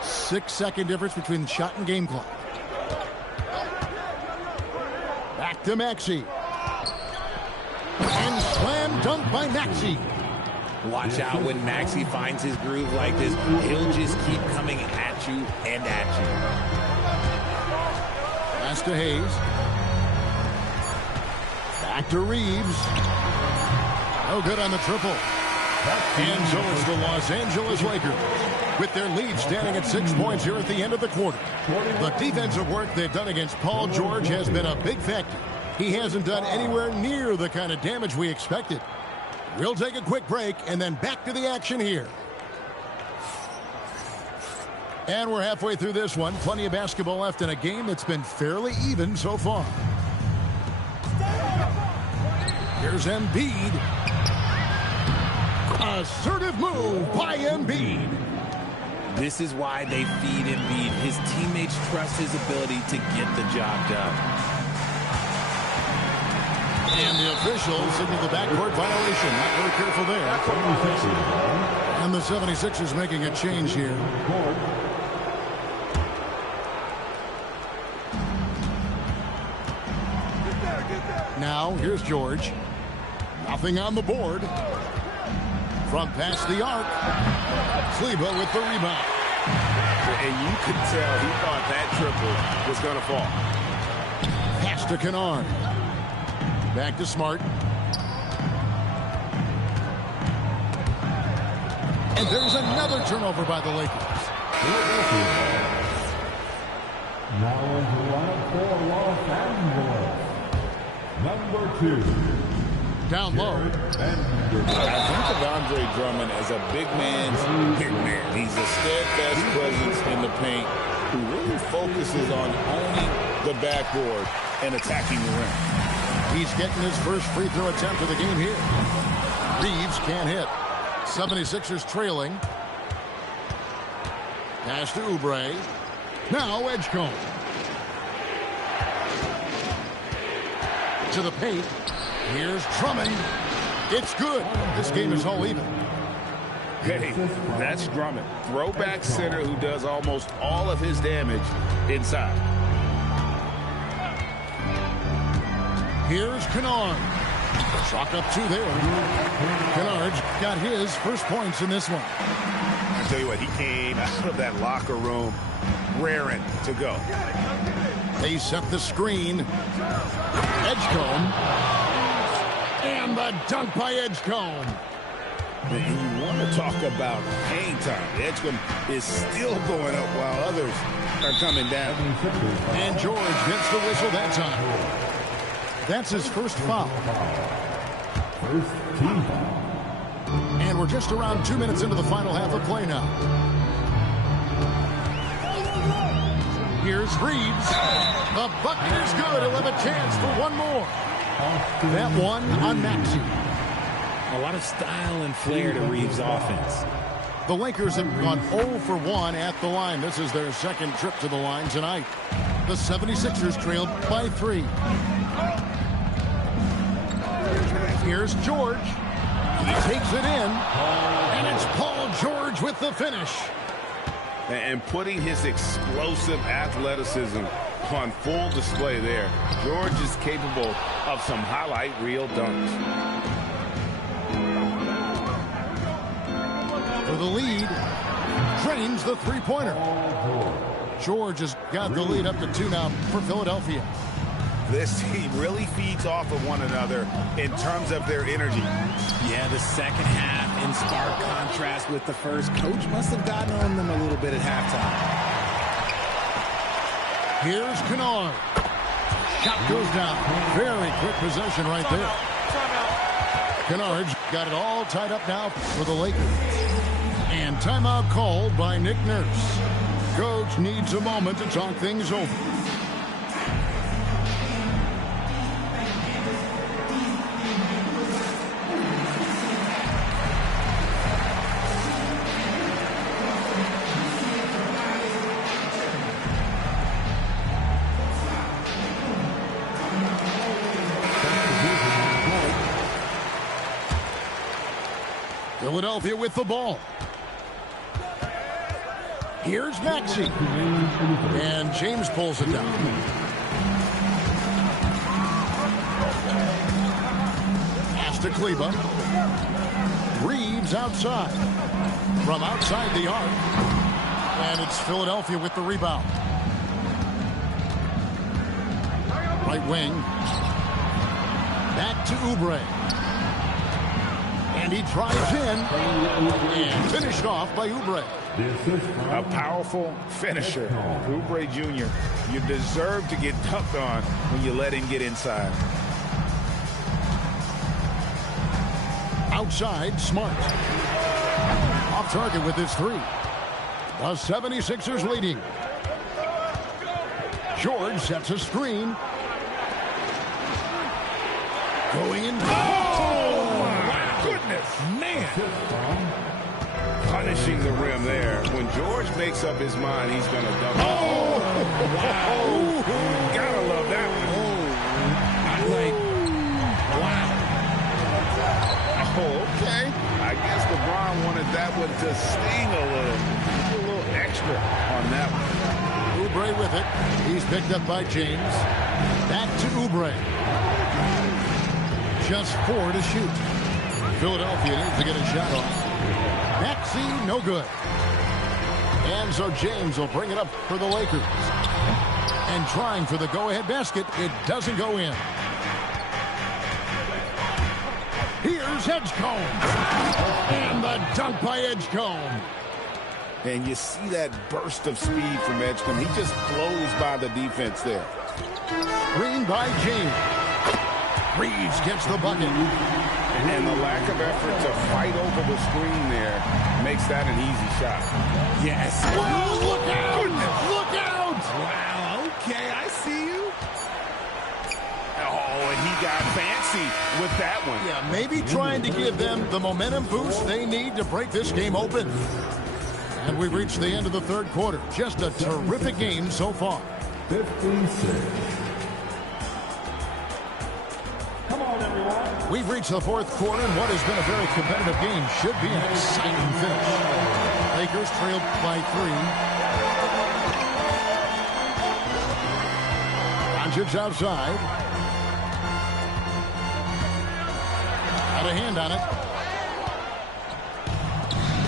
6-second difference between the shot and game clock. Back to Maxey. And slam dunk by Maxey. Watch out when Maxey finds his groove like this. He'll just keep coming at you and at you. Pass to Hayes. Back to Reeves. No good on the triple. And so it's the Los Angeles Lakers with their lead standing at 6 points here at the end of the quarter. The defensive work they've done against Paul George has been a big factor. He hasn't done anywhere near the kind of damage we expected. We'll take a quick break and then back to the action here. And we're halfway through this one. Plenty of basketball left in a game that's been fairly even so far. Here's Embiid. Assertive move by Embiid. This is why they feed Embiid. His teammates trust his ability to get the job done. And the officials signal the backcourt violation. Not very careful there. And the 76ers making a change here. Now, here's George. Nothing on the board. From past the arc. Kleber with the rebound. And you could tell he thought that triple was going to fall. Pass to Kennard. Back to Smart. And there's another turnover by the Lakers. Now into line for Los Angeles. Number 2. Down low. I think of Andre Drummond as a big man's big man. He's a steadfast presence in the paint who really focuses on owning the backboard and attacking the rim. He's getting his first free throw attempt of the game here. Reeves can't hit. 76ers trailing. Pass to Oubre. Now Edgecombe. To the paint. Here's Drummond. It's good. This game is all even. Hey, that's Drummond. Throwback center who does almost all of his damage inside. Here's Kennard. Chalk up 2 there. Kennard's got his first points in this one. I tell you what, he came out of that locker room raring to go. They set the screen. Edgecombe. And the dunk by Edgecombe. And you want to talk about hang time. Edgecombe is still going up while others are coming down. And George gets the whistle that time. That's his first foul. First team foul. And we're just around 2 minutes into the final half of play now. Here's Reeves. The bucket is good. He'll have a chance for one more. That one on Maxey. A lot of style and flair to Reeves' offense. The Lakers have gone 0 for 1 at the line. This is their second trip to the line tonight. The 76ers trailed by 3. Here's George. He takes it in. And it's Paul George with the finish. and putting his explosive athleticism on full display there. George is capable of some highlight reel dunks. For the lead, drains the three-pointer. George has got the lead up to 2 now for Philadelphia. This team really feeds off of one another in terms of their energy. Yeah, the second half in stark contrast with the first. Coach must have gotten on them a little bit at halftime. Here's Kennard. Shot goes down. Very quick possession right there. Kennard's got it all tied up now for the Lakers. And timeout called by Nick Nurse. Coach needs a moment to talk things over. Philadelphia with the ball. Here's Maxey. And James pulls it down. Pass to Kleber. Reeves outside. From outside the arc. And it's Philadelphia with the rebound. Right wing. Back to Oubre. And he drives in and finished off by Oubre. A powerful finisher. Oubre Jr., you deserve to get dunked on when you let him get inside. Outside, Smart. Off target with his three. The 76ers leading. George sets a screen. Going in. Man, punishing the rim there. When George makes up his mind, he's going to dunk. Oh, wow. Gotta love that one. Oh, okay. I guess LeBron wanted that one to sting a little extra on that one. Oubre with it. He's picked up by James. Back to Oubre. Just 4 to shoot. Philadelphia needs to get a shot off. Maxey, no good. And so James will bring it up for the Lakers. And trying for the go-ahead basket, it doesn't go in. Here's Edgecombe. And the dunk by Edgecombe. And you see that burst of speed from Edgecombe. He just blows by the defense there. Screen by James. Reeves gets the bucket. And the lack of effort to fight over the screen there makes that an easy shot. Yes. Whoa, look out! Look out! Wow, okay, I see you. Oh, and he got fancy with that one. Yeah, maybe trying to give them the momentum boost they need to break this game open. And we've reached the end of the third quarter. Just a terrific game so far. 15-6. Come on, everyone. We've reached the fourth quarter, and what has been a very competitive game should be an exciting finish. Lakers trailed by 3. Doncic outside. Got a hand on it.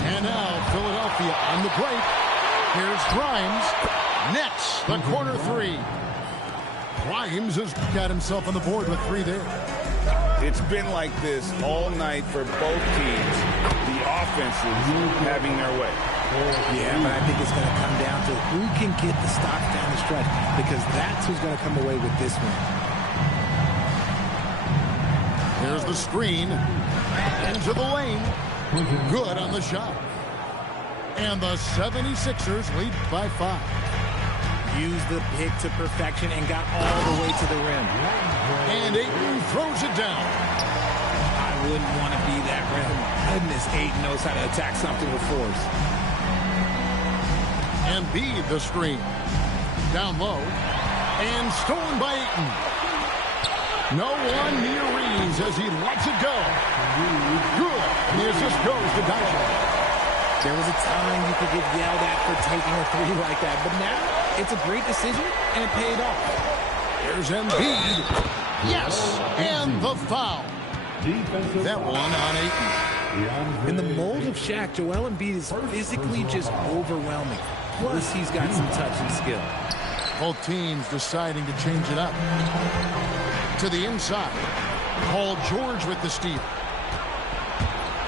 And now Philadelphia on the break. Here's Grimes. Nets the corner 3. Grimes has got himself on the board with 3 there. It's been like this all night for both teams. The offenses having their way. Yeah, but I think it's going to come down to who can get the stops down the stretch, because that's who's going to come away with this one. Here's the screen. Into the lane. Good on the shot. And the 76ers lead by 5. Used the pick to perfection and got all the way to the rim. And Ayton throws it down. I wouldn't want to be that rim. Goodness, Ayton knows how to attack something with force. Embiid the screen. Down low. And stolen by Ayton. No one near Reeves as he lets it go. Good. And the assist goes to Doncic. There was a time you could get yelled at for taking a three like that, but now it's a great decision, and it paid off. There's Embiid. Yes, and the foul. That one on Ayton. In the mold of Shaq, Joel Embiid is physically just overwhelming. Plus, he's got some touch and skill. Both teams deciding to change it up. To the inside. Paul George with the steal.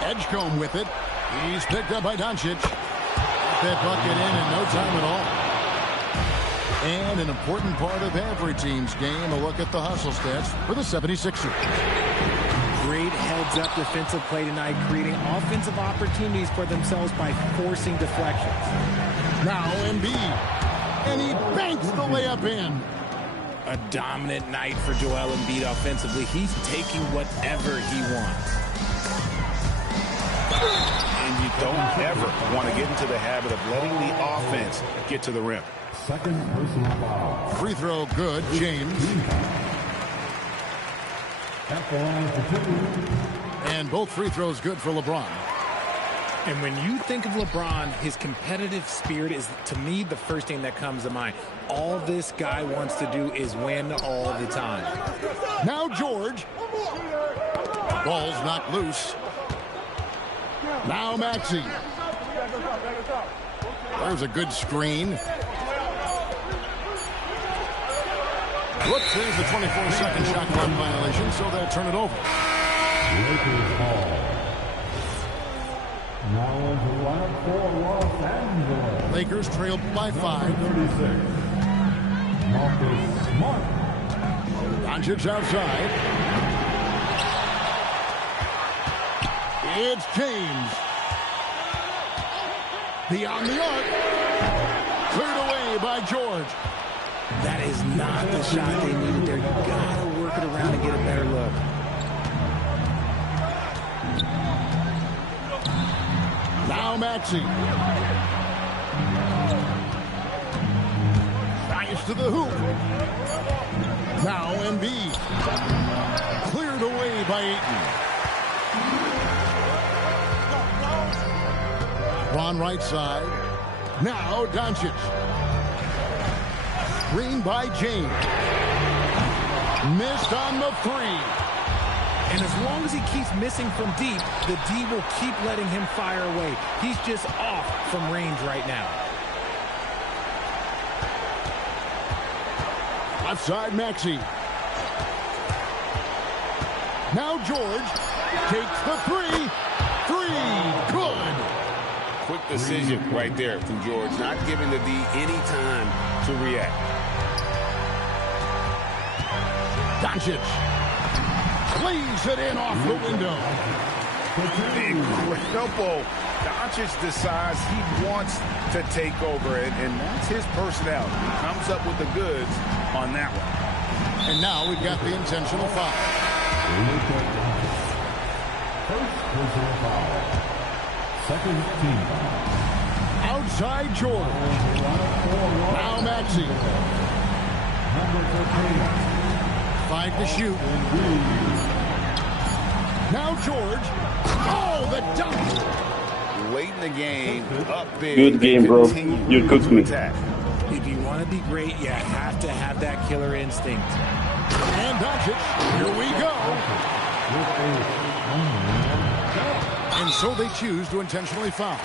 Edgecombe with it. He's picked up by Doncic. Got that bucket in no time at all. And an important part of every team's game, a look at the hustle stats for the 76ers. Great heads-up defensive play tonight, creating offensive opportunities for themselves by forcing deflections. Now Embiid. And he banks the layup in. A dominant night for Joel Embiid offensively. He's taking whatever he wants. And you don't ever want to get into the habit of letting the offense get to the rim. Second personal foul. Free throw good, James. At the line for two. And both free throws good for LeBron. And when you think of LeBron, his competitive spirit is, to me, the first thing that comes to mind. All this guy wants to do is win all the time. Now George. Ball's knocked loose. Now Maxey. There's a good screen. Whoops, there's the 24-second shot clock violation, so they'll turn it over. Lakers ball. Now on the line for Los Angeles. Lakers trail by 5. 36. Marcus Smart. Doncic outside. It's James. Beyond the arc. Cleared away by George. That is not the shot they needed there. You gotta work it around and get a better look. Now Maxey. Drives to the hoop. Now Embiid. Cleared away by Ayton. Ron right side. Now Doncic. Screen by James. Missed on the three. And as long as he keeps missing from deep, the D will keep letting him fire away. He's just off from range right now. Left side, Maxey. Now George takes the three. Three. Good. Quick decision right there from George, not giving the D any time to react. Doncic plays it in off the window. Incredible. Doncic decides he wants to take over, and that's his personality. He comes up with the goods on that one. And now we've got the intentional foul. First personal foul. Second team. Outside George. Now Maxey. Number 15. 5 to shoot. Now George. Oh, the dunk. Late in the game, up big. Good game, bro. You cooked me. If you want to be great, you have to have that killer instinct. And Doncic. Here we go. And so they choose to intentionally foul.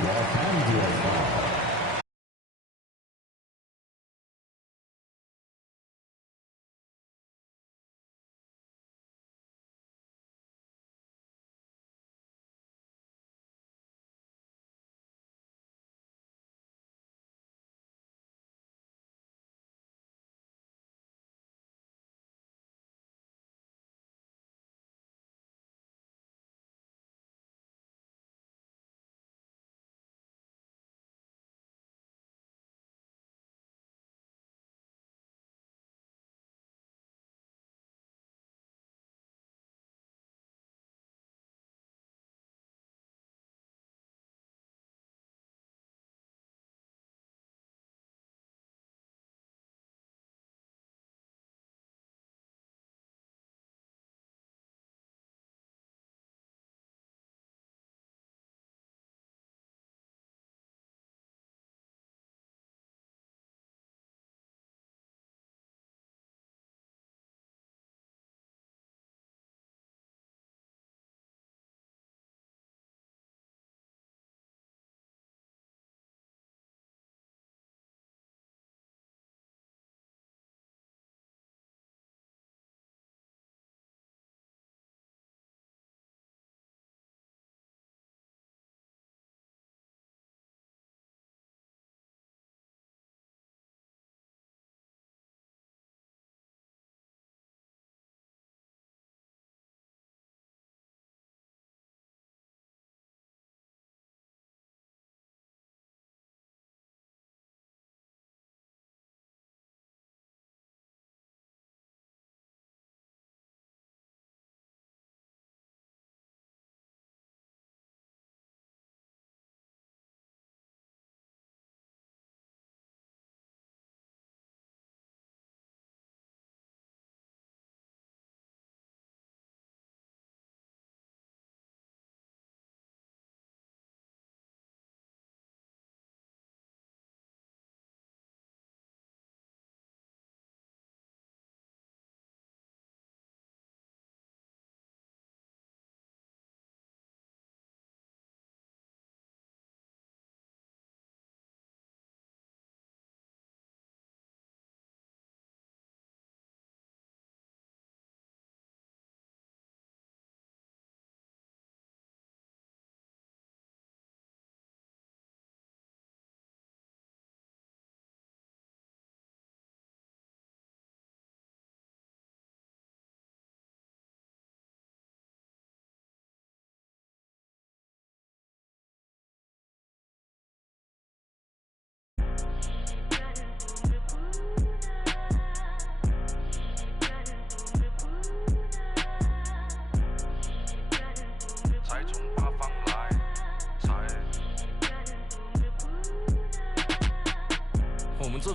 我们这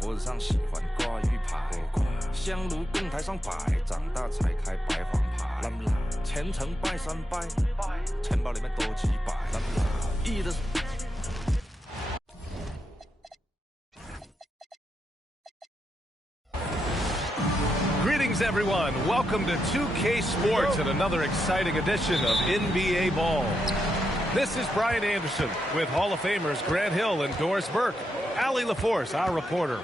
脖子上喜欢挂玉牌，香炉供台上摆，长大才开白黄牌。虔诚拜三拜，钱包里面多几百。意的。Greetings, everyone. Welcome to 2K Sports and another exciting edition of NBA Ball. This is Brian Anderson with Hall of Famers Grant Hill and Doris Burke. Allie LaForce, our reporter.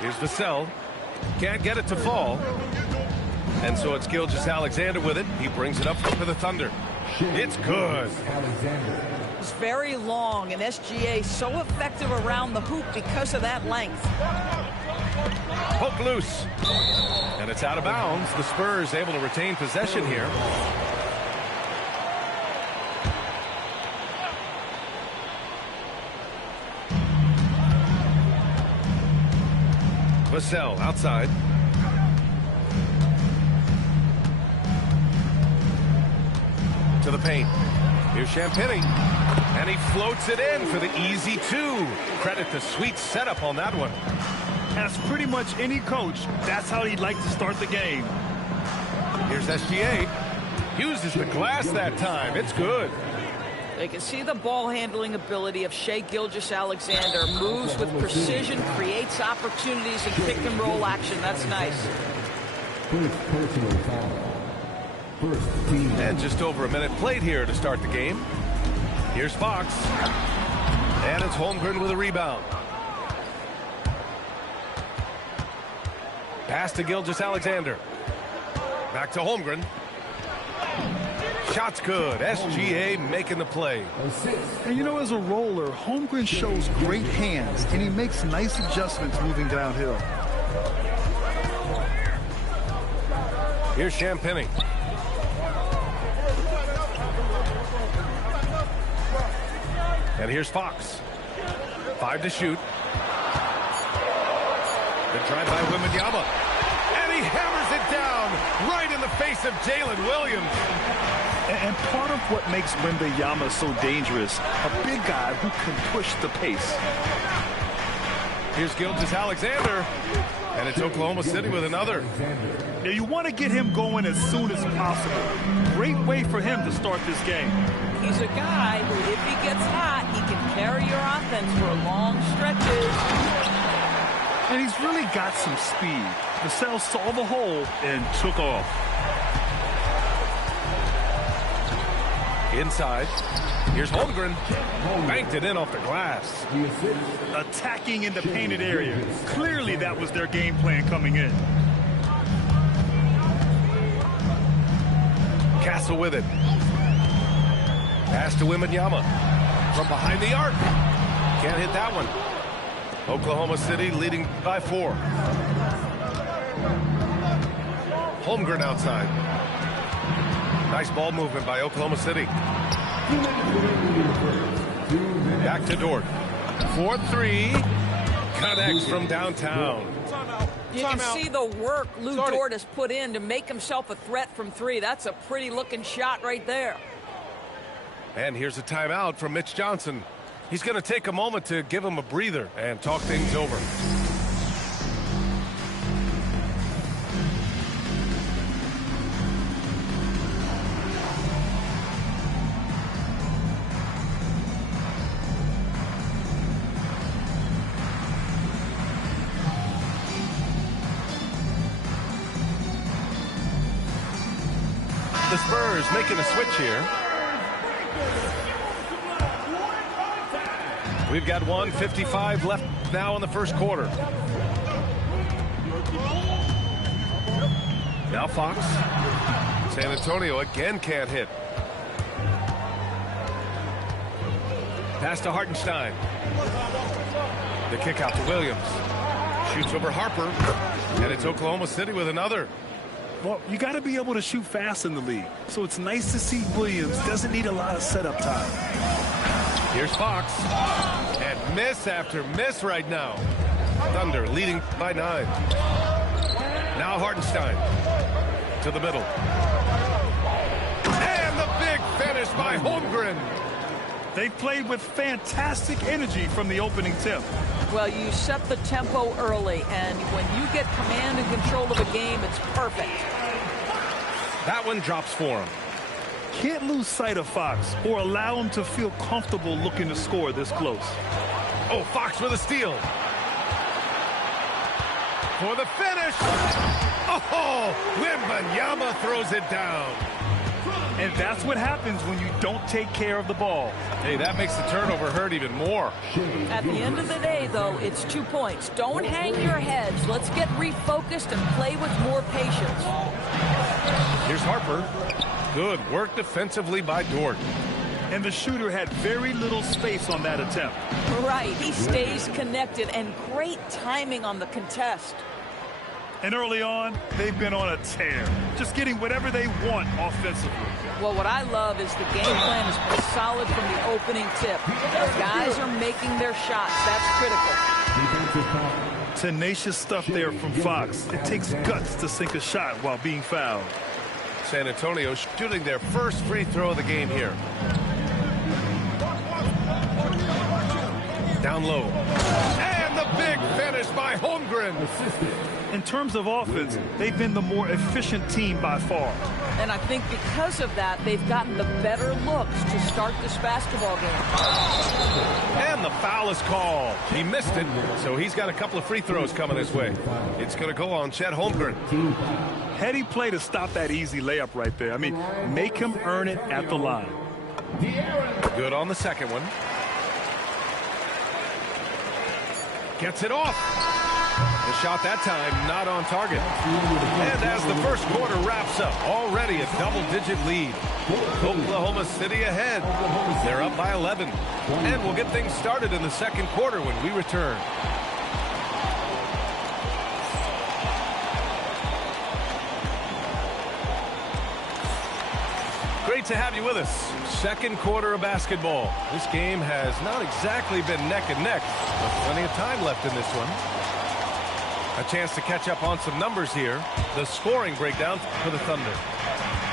Here's Vassell. Can't get it to fall. And so it's Gilgeous-Alexander with it. He brings it up for the Thunder. It's good. It's very long, and SGA so effective around the hoop because of that length. Hook loose. And it's out of bounds. The Spurs able to retain possession here. Vassell outside. To the paint. Here's Champagnie. And he floats it in for the easy two. Credit the sweet setup on that one. As pretty much any coach, that's how he'd like to start the game. Here's SGA. Uses the glass that time. It's good. They can see the ball handling ability of Shai Gilgeous-Alexander. Moves with precision, creates opportunities in pick and roll action. That's nice. First personal foul. First team. And just over a minute played here to start the game. Here's Fox. And it's Holmgren with a rebound. Pass to Gilgeous-Alexander. Back to Holmgren. Shot's good. SGA making the play. And you know, as a roller, Holmgren shows great hands, and he makes nice adjustments moving downhill. Here's Champagnie. And here's Fox. 5 to shoot. The drive by Wembanyama. And he hammers it down right in the face of Jalen Williams. And part of what makes Wembanyama so dangerous, a big guy who can push the pace. Here's Gilgeous-Alexander. And it's Oklahoma City with another. Now you want to get him going as soon as possible. Great way for him to start this game. He's a guy who, if he gets hot, he can carry your offense for long stretches. And he's really got some speed. Vassell saw the hole and took off. Inside. Here's Holmgren. Banked it in off the glass. Attacking in the painted area. Clearly that was their game plan coming in. Castle with it. Pass to Wembanyama. From behind the arc. Can't hit that one. Oklahoma City leading by 4. Holmgren outside. Nice ball movement by Oklahoma City. Back to Dort. 4-3. Connects from downtown. You can see the work Lou Dort has put in to make himself a threat from 3. That's a pretty looking shot right there. And here's a timeout from Mitch Johnson. He's going to take a moment to give him a breather and talk things over. The Spurs making a switch here. We've got 1:55 left now in the first quarter. Now Fox. San Antonio again can't hit. Pass to Hartenstein. The kick out to Williams. Shoots over Harper. And it's Oklahoma City with another. Well, you got to be able to shoot fast in the league. So it's nice to see Williams doesn't need a lot of setup time. Here's Fox. And miss after miss right now. Thunder leading by 9. Now Hartenstein to the middle. And the big finish by Holmgren. They played with fantastic energy from the opening tip. Well, you set the tempo early, and when you get command and control of a game, it's perfect. That one drops for him. Can't lose sight of Fox or allow him to feel comfortable looking to score this close. Oh, Fox with a steal. For the finish. Oh, Wembanyama throws it down. And that's what happens when you don't take care of the ball. Hey, that makes the turnover hurt even more. At the end of the day, though, it's 2 points. Don't hang your heads. Let's get refocused and play with more patience. Here's Harper. Good work defensively by Dort. And the shooter had very little space on that attempt. Right. He stays connected, and great timing on the contest. And early on, they've been on a tear, just getting whatever they want offensively. Well, what I love is the game plan has been solid from the opening tip. The guys are making their shots. That's critical. Tenacious stuff there from Fox. It takes guts to sink a shot while being fouled. San Antonio shooting their first free throw of the game here. Down low. And the big finish by Holmgren. In terms of offense, they've been the more efficient team by far. And I think because of that, they've gotten the better looks to start this basketball game. And the foul is called. He missed it, so he's got a couple of free throws coming his way. It's going to go on Chet Holmgren. Heady play to stop that easy layup right there. I mean, make him earn it at the line. Good on the second one. Gets it off. The shot that time not on target. And as the first quarter wraps up, already a double-digit lead. Oklahoma City ahead. They're up by 11. And we'll get things started in the second quarter when we return. Great to have you with us. Second quarter of basketball. This game has not exactly been neck and neck, but plenty of time left in this one. A chance to catch up on some numbers here. The scoring breakdown for the Thunder.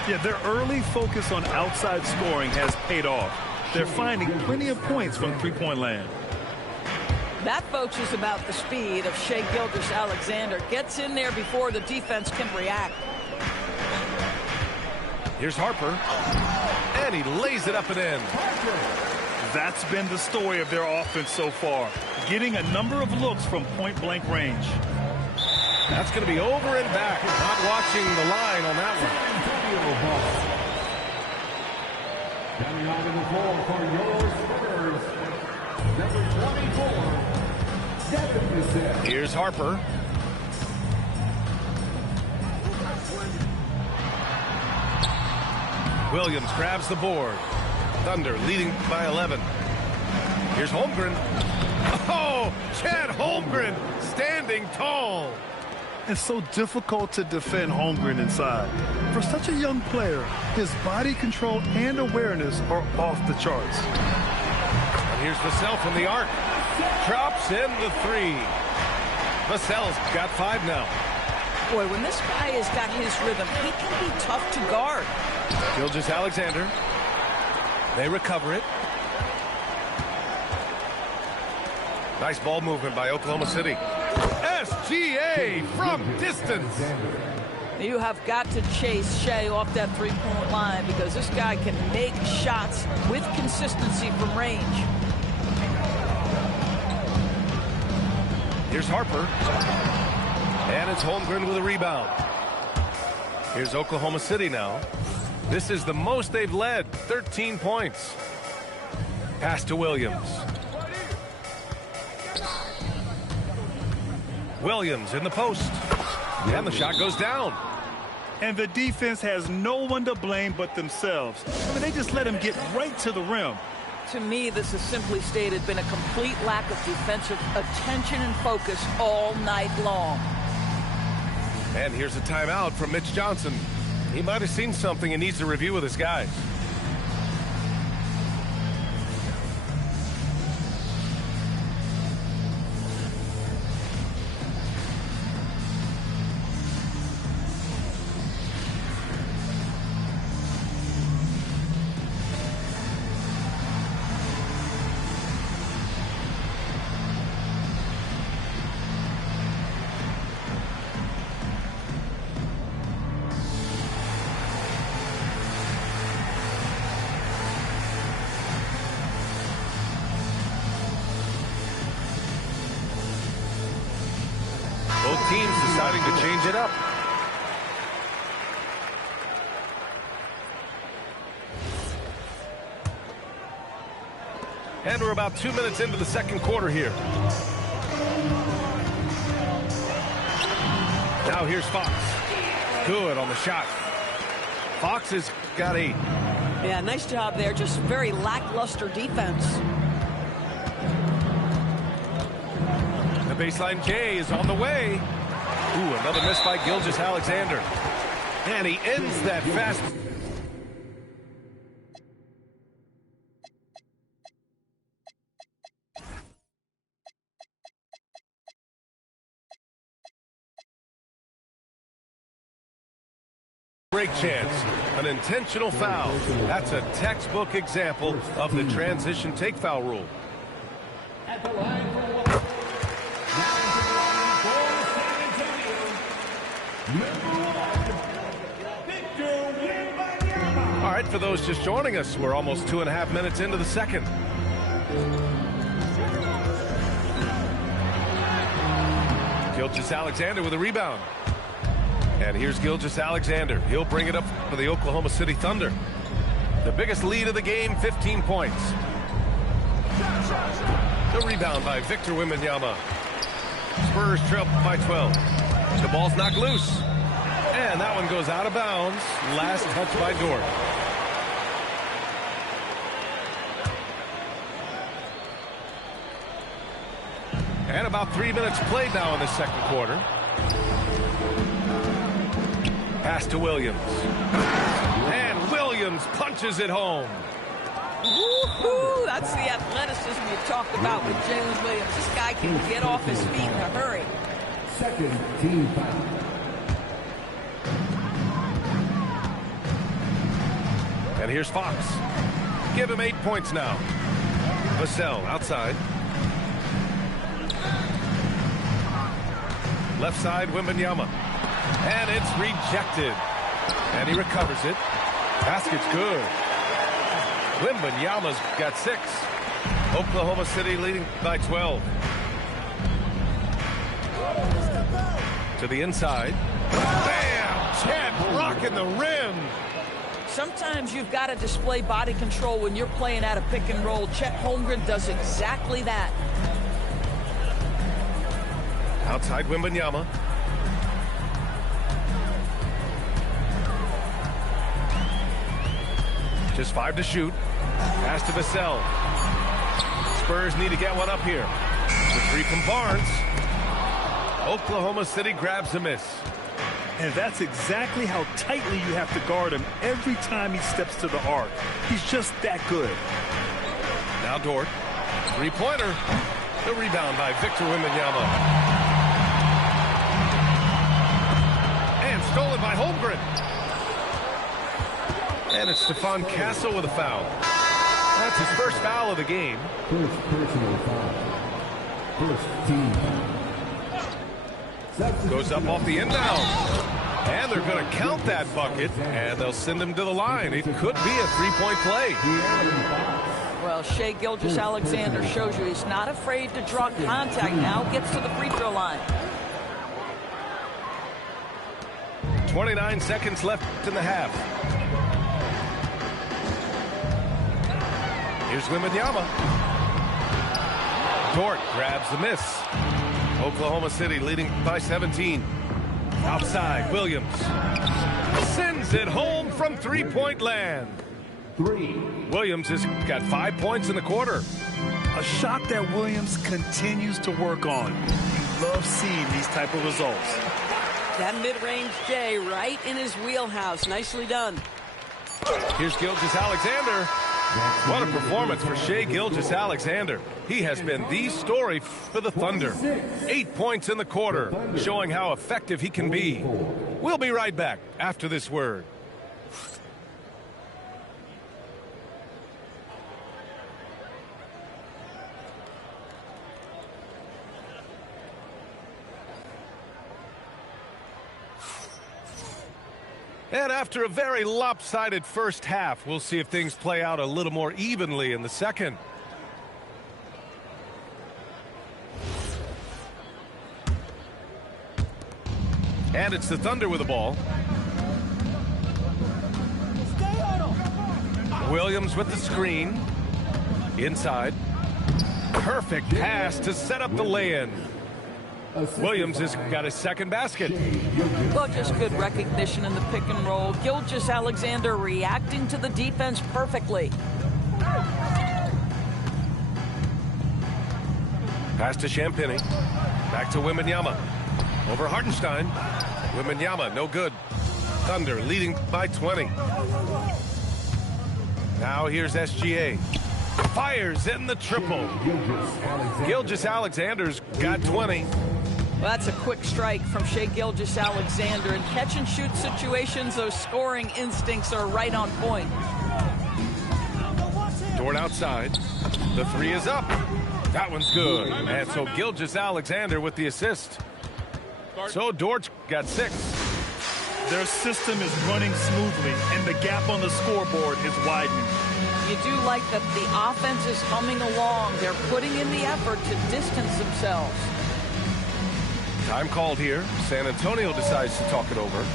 Yeah, their early focus on outside scoring has paid off. They're finding plenty of points from three-point land. That, folks, is about the speed of Shai Gilgeous-Alexander. Gets in there before the defense can react. Here's Harper. And he lays it up and in. That's been the story of their offense so far. Getting a number of looks from point-blank range. That's going to be over and back. Not watching the line on that one. Coming onto the floor for your Spurs, number 24, Here's Harper. Williams grabs the board. Thunder leading by 11. Here's Holmgren. Oh, Chet Holmgren standing tall. It's so difficult to defend Holmgren inside. For such a young player, his body control and awareness are off the charts. And here's Vassell from the arc. Drops in the three. Vassell's got 5 now. Boy, when this guy has got his rhythm, he can be tough to guard. Gilgeous-Alexander. They recover it. Nice ball movement by Oklahoma City. SGA from distance. You have got to chase Shai off that three-point line because this guy can make shots with consistency from range. Here's Harper. And it's Holmgren with a rebound. Here's Oklahoma City now. This is the most they've led, 13 points. Pass to Williams. Williams in the post. And the shot goes down. And the defense has no one to blame but themselves. I mean, they just let him get right to the rim. To me, this has simply stated been a complete lack of defensive attention and focus all night long. And here's a timeout from Mitch Johnson. He might have seen something and needs to review with his guys. teams deciding to change it up. And we're about 2 minutes into the second quarter here. Now here's Fox. Good on the shot. Fox has got 8. Yeah, nice job there. Just very lackluster defense. The baseline J is on the way. Ooh, another miss by Gilgeous-Alexander. And he ends that fast. Break chance, an intentional foul. That's a textbook example of the transition take foul rule. At the line for one. All right, for those just joining us, we're almost 2.5 minutes into the second. Gilgeous-Alexander with a rebound. And here's Gilgeous-Alexander. He'll bring it up for the Oklahoma City Thunder. The biggest lead of the game, 15 points. The rebound by Victor Wembanyama. Spurs trail by 12. The ball's knocked loose. And that one goes out of bounds. Last touch by Dort. And about 3 minutes played now in the second quarter. Pass to Williams. And Williams punches it home. Woo-hoo! That's the athleticism you talked about with Jalen Williams. This guy can get off his feet in a hurry. Second team foul. And here's Fox. Give him 8 points now. Vassell outside. Left side, Wembanyama. And it's rejected. And he recovers it. Basket's good. Wembanyama's got 6. Oklahoma City leading by 12. To the inside. Bam! Chad rocking the rim. Sometimes you've got to display body control when you're playing at a pick and roll. Chet Holmgren does exactly that. Outside Wembanyama. Just 5 to shoot. Pass to Vassell. Spurs need to get one up here. The 3 from Barnes. Oklahoma City grabs a miss. And that's exactly how tightly you have to guard him every time he steps to the arc. He's just that good. Now Dort. 3-pointer. The rebound by Victor Wembanyama. And stolen by Holmgren. And it's Stephon Castle with a foul. That's his first foul of the game. First personal foul. First team foul. Goes up off the inbound. And they're going to count that bucket. And they'll send him to the line. It could be a 3-point play. Well, Shai Gilgeous-Alexander shows you he's not afraid to draw contact. Now gets to the free throw line. 29 seconds left in the half. Here's Wembanyama. Dort grabs the miss. Oklahoma City leading by 17. Outside, Williams. Sends it home from three-point land. Williams has got 5 points in the quarter. A shot that Williams continues to work on. You love seeing these type of results. That mid-range J right in his wheelhouse. Nicely done. Here's Gilgeous-Alexander. What a performance for Shai Gilgeous-Alexander. He has been the story for the Thunder. 8 points in the quarter, showing how effective he can be. We'll be right back after this word. And after a very lopsided first half, we'll see if things play out a little more evenly in the second. And it's the Thunder with the ball. Williams with the screen. Inside. Perfect pass to set up the lay-in. Williams has got his second basket. Well, just good recognition in the pick and roll. Gilgeous-Alexander reacting to the defense perfectly. Pass to Champagny. Back to Wembanyama. Over Hartenstein. Wembanyama, no good. Thunder leading by 20. Now here's SGA. Fires in the triple. Gilgeous-Alexander's got 20. Well, that's a quick strike from Shai Gilgeous-Alexander. In catch-and-shoot situations, those scoring instincts are right on point. Dort outside. The three is up. That one's good. And so Gilgeous-Alexander with the assist. So Dort's got 6. Their system is running smoothly, and the gap on the scoreboard is widening. You do like that the offense is humming along. They're putting in the effort to distance themselves. Time called here. San Antonio decides to talk it over.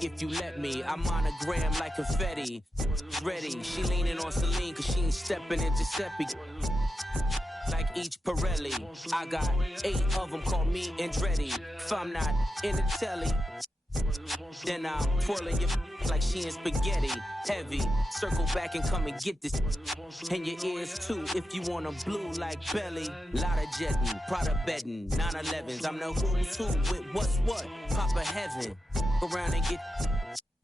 If you let me, I monogram like confetti. Ready, she leaning on Celine cause she ain't stepping in Giuseppe. Like each Pirelli, I got 8 of them, call me Andretti. If I'm not in the telly, then I'm twirling your like she in spaghetti. Heavy, circle back and come and get this. And your ears too, if you want a blue like belly. Lot of jetting, Prada bedding, 911s. I'm the who's who with what's what. Papa heaven, around and get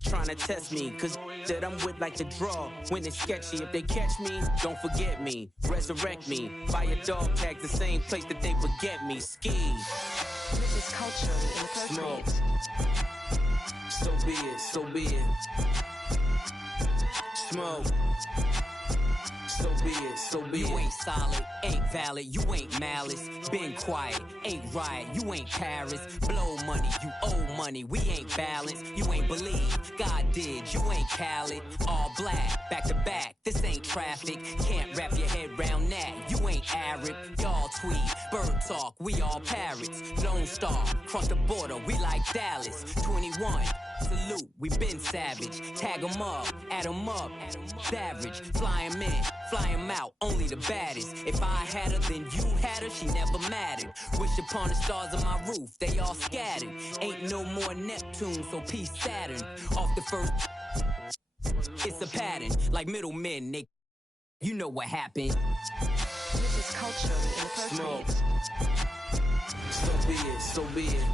trying to test me, cause that I'm with like the draw. When it's sketchy, if they catch me, don't forget me. Resurrect me, buy a dog tag the same place that they would get me. Ski. This is culture Smoke. So be it, so be it. Smoke. So be it, so be it. You ain't solid, ain't valid, you ain't malice. Been quiet, ain't riot, you ain't Paris. Blow money, you owe money, we ain't balanced. You ain't believe, God did, you ain't Khaled. All black, back to back, this ain't traffic. Can't wrap your head round that, you ain't Arab. Y'all tweet, bird talk, we all parrots. Lone Star, cross the border, we like Dallas. 21, salute, we been savage. Tag 'em up, add 'em up, savage. Fly 'em in, fly 'em out, only the baddest. If I had her, then you had her, she never mattered. Wish upon the stars on my roof, they all scattered. Ain't no more Neptune, so peace Saturn. Off the first, it's a pattern, like middlemen, they, you know what happened. This is culture in the first Smoke. place. So be it, so be it.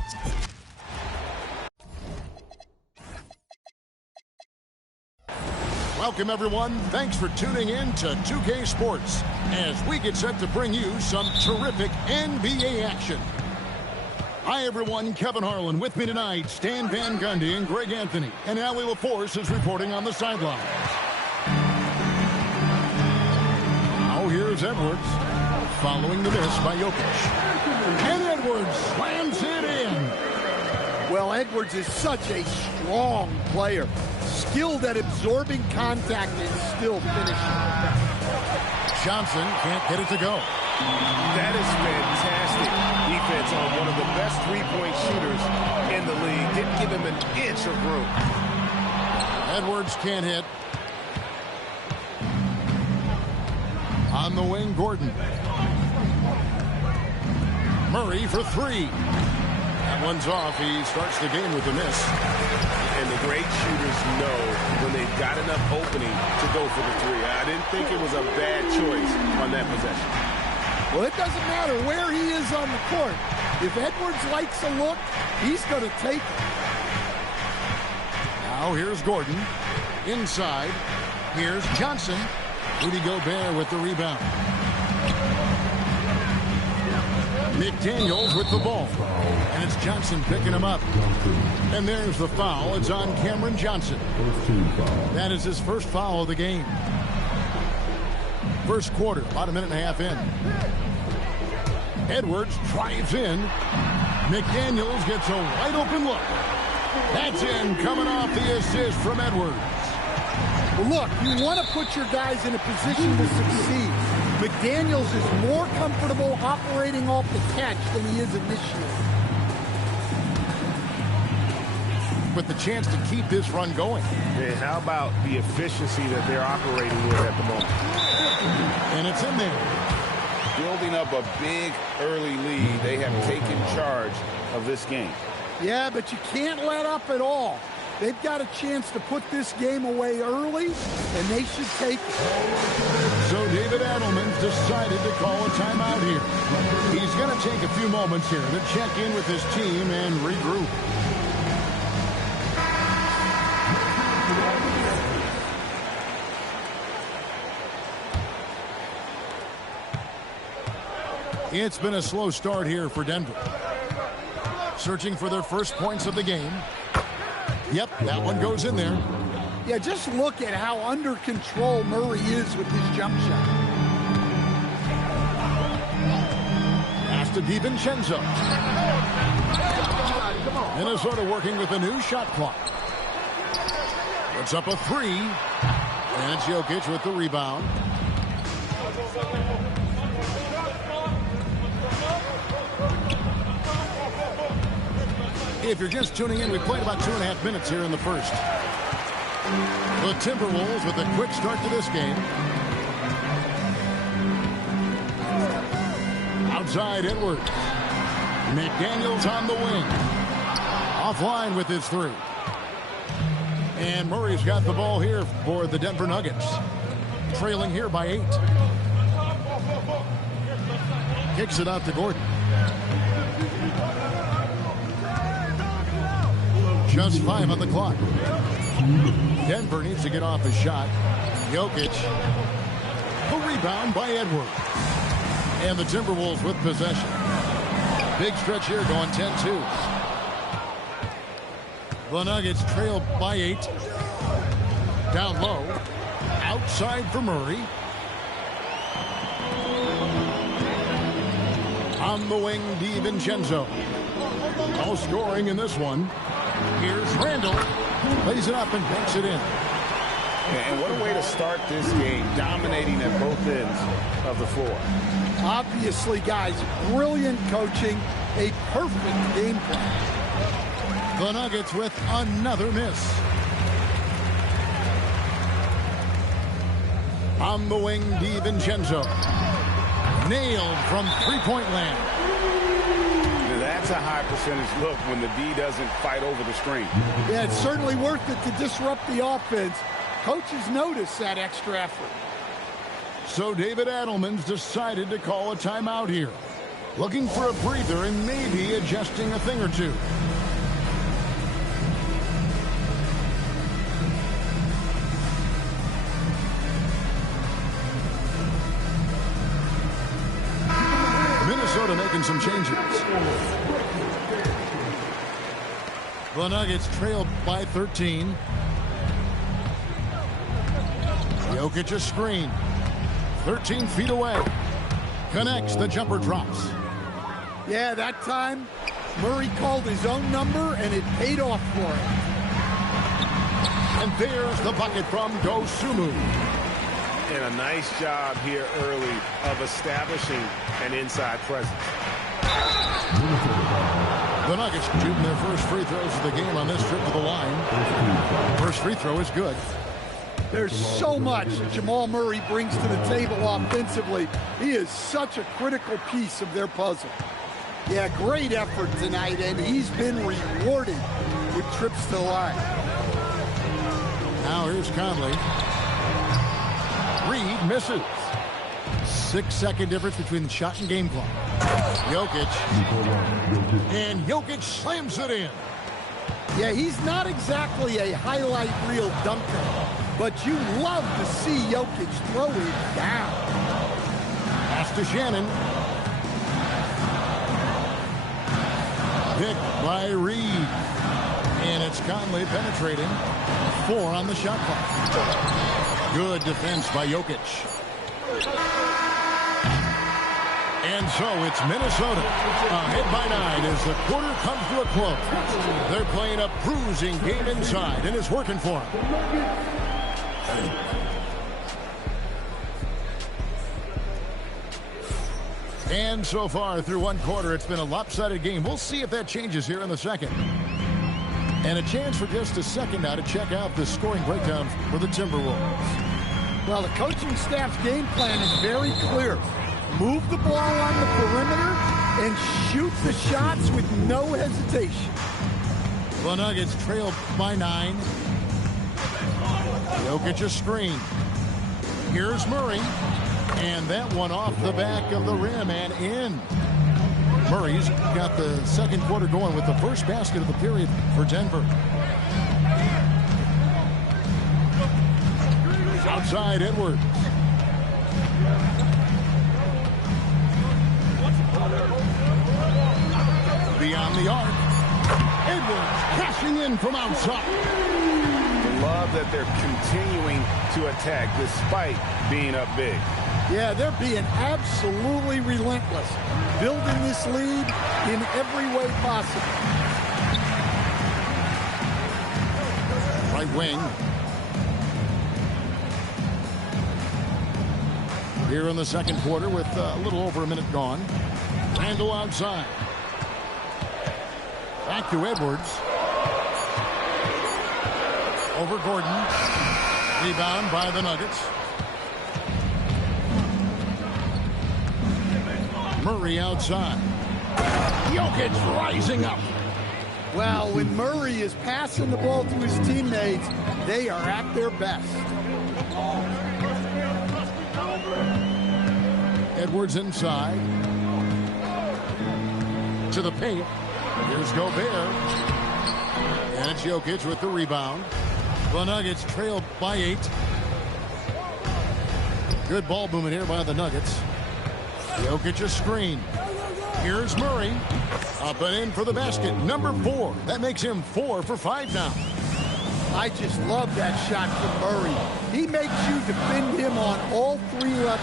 Welcome, everyone. Thanks for tuning in to 2K Sports as we get set to bring you some terrific NBA action. Hi, everyone. Kevin Harlan with me tonight, Stan Van Gundy and Greg Anthony. And Allie LaForce is reporting on the sideline. Now here's Edwards following the miss by Jokic. And Edwards slams it in. Well, Edwards is such a strong player. Skilled at absorbing contact and still finishing. Johnson can't get it to go. That is fantastic defense on one of the best three-point shooters in the league. Didn't give him an inch of room. Edwards can't hit. On the wing, Gordon. Murray for 3. That one's off. He starts the game with a miss. And the great shooters know when they've got enough opening to go for the 3. I didn't think it was a bad choice on that possession. Well, it doesn't matter where he is on the court. If Edwards likes a look, he's going to take it. Now here's Gordon. Inside, here's Johnson. Rudy Gobert with the rebound. McDaniels with the ball. And it's Johnson picking him up. And there's the foul. It's on Cameron Johnson. That is his first foul of the game. First quarter, about a minute and a half in. Edwards drives in. McDaniels gets a wide open look. That's in, coming off the assist from Edwards. Well, look, you want to put your guys in a position to succeed. McDaniels is more comfortable operating off the catch than he is initiating. With the chance to keep this run going. And how about the efficiency that they're operating with at the moment? And it's in there. Building up a big early lead, they have taken charge of this game. Yeah, but you can't let up at all. They've got a chance to put this game away early, and they should take it. So David Adelman's decided to call a timeout here. He's going to take a few moments here to check in with his team and regroup. It's been a slow start here for Denver. Searching for their first points of the game. Yep, that one goes in there. Yeah, just look at how under control Murray is with his jump shot. Pass to DiVincenzo. Minnesota working with a new shot clock. Puts up a three. And it's Jokic with the rebound. If you're just tuning in, we played about 2.5 minutes here in the first. The Timberwolves with a quick start to this game. Outside Edwards. McDaniels on the wing. Offline with his three. And Murray's got the ball here for the Denver Nuggets. Trailing here by 8. Kicks it out to Gordon. Just 5 on the clock. Denver needs to get off his shot. Jokic. The rebound by Edwards. And the Timberwolves with possession. Big stretch here going 10-2. The Nuggets trail by 8. Down low. Outside for Murray. On the wing, DiVincenzo. No scoring in this one. Here's Randall. Lays it up and banks it in. And what a way to start this game, dominating at both ends of the floor. Obviously, guys, brilliant coaching, a perfect game plan. The Nuggets with another miss. On the wing, DiVincenzo. Nailed from three-point land. That's a high percentage look when the D doesn't fight over the screen. Yeah, it's certainly worth it to disrupt the offense. Coaches notice that extra effort. So David Adelman's decided to call a timeout here. Looking for a breather and maybe adjusting a thing or two. Minnesota making some changes. The Nuggets trailed by 13. Jokic a screen. 13 feet away. Connects, the jumper drops. Yeah, that time Murray called his own number and it paid off for him. And there's the bucket from Dosunmu. And a nice job here early of establishing an inside presence. The Nuggets shooting their first free throws of the game on this trip to the line. First free throw is good. There's so much Jamal Murray brings to the table offensively. He is such a critical piece of their puzzle. Yeah, great effort tonight, and he's been rewarded with trips to the line. Now here's Conley. Reed misses. 6-second difference between the shot and game clock. Jokic. And Jokic slams it in. Yeah, he's not exactly a highlight reel dunker, but you love to see Jokic throw it down. Pass to Shannon. Picked by Reed. And it's Conley penetrating. 4 on the shot clock. Good defense by Jokic. And so it's Minnesota ahead by 9 as the quarter comes to a close. They're playing a bruising game inside, and it's working for them. And so far through one quarter, it's been a lopsided game. We'll see if that changes here in the second. And a chance for just a second now to check out the scoring breakdown for the Timberwolves. Well, the coaching staff's game plan is very clear. Move the ball on the perimeter and shoot the shots with no hesitation. The Nuggets trail by 9. Jokic a screen. Here's Murray. And that one off the back of the rim and in. Murray's got the second quarter going with the first basket of the period for Denver. Outside Edwards. Beyond the arc. Edwards cashing in from outside. Love that they're continuing to attack despite being up big. Yeah, they're being absolutely relentless, building this lead in every way possible. Right wing. Here in the second quarter with a little over a minute gone. Randle outside. Back to Edwards. Over Gordon. Rebound by the Nuggets. Murray outside. Jokic rising up. Well, when Murray is passing the ball to his teammates, they are at their best. Edwards inside. To the paint. Here's Gobert. And it's Jokic with the rebound. The Nuggets trail by 8. Good ball movement here by the Nuggets. Jokic a screen. Here's Murray. Up and in for the basket. Number 4. That makes him 4 for 5 now. I just love that shot from Murray. He makes you defend him on all 3 levels.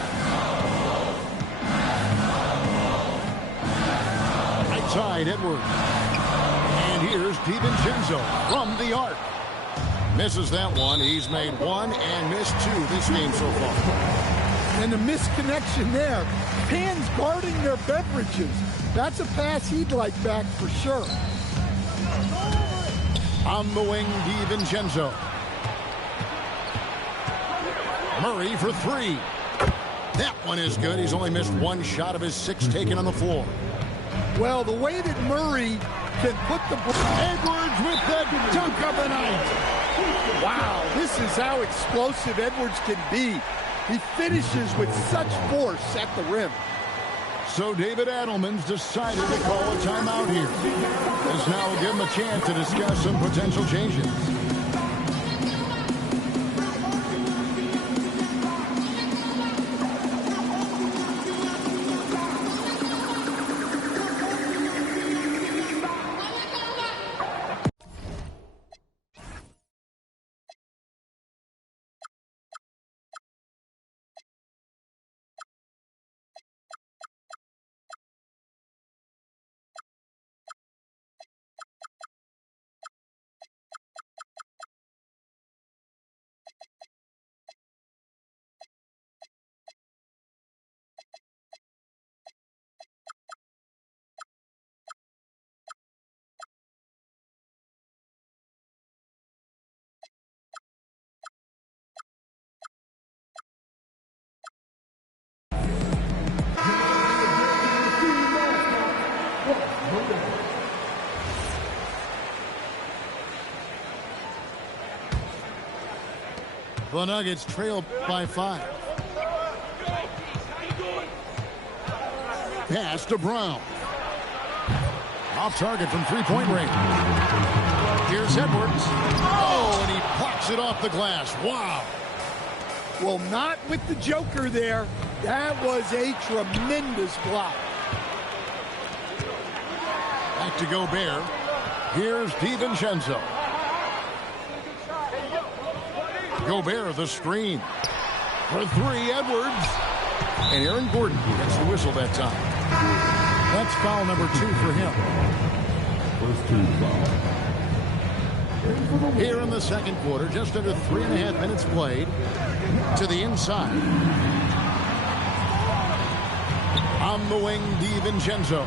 Outside Edwards. And here's DiVincenzo from the arc. Misses that one. He's made 1 and missed 2 this game so far. And the misconnection there. Fans guarding their beverages. That's a pass he'd like back for sure. On the wing, DiVincenzo. Murray for 3. That one is good. He's only missed 1 shot of his 6 taken on the floor. Well, the way that Murray can put the Edwards with the dunk of the night. Wow, this is how explosive Edwards can be. He finishes with such force at the rim. So David Adelman's decided to call a timeout here. This now will give him a chance to discuss some potential changes. The Nuggets trail by 5. Pass to Brown. Off target from 3-point range. Here's Edwards. Oh, and he blocks it off the glass. Wow. Well, not with the Joker there. That was a tremendous block. Back to Gobert. Here's DiVincenzo. Gobert, the screen. For three, Edwards. And Aaron Gordon gets the whistle that time. That's foul number 2 for him. First team foul. Here in the second quarter, just under 3.5 minutes played. To the inside. On the wing, DiVincenzo.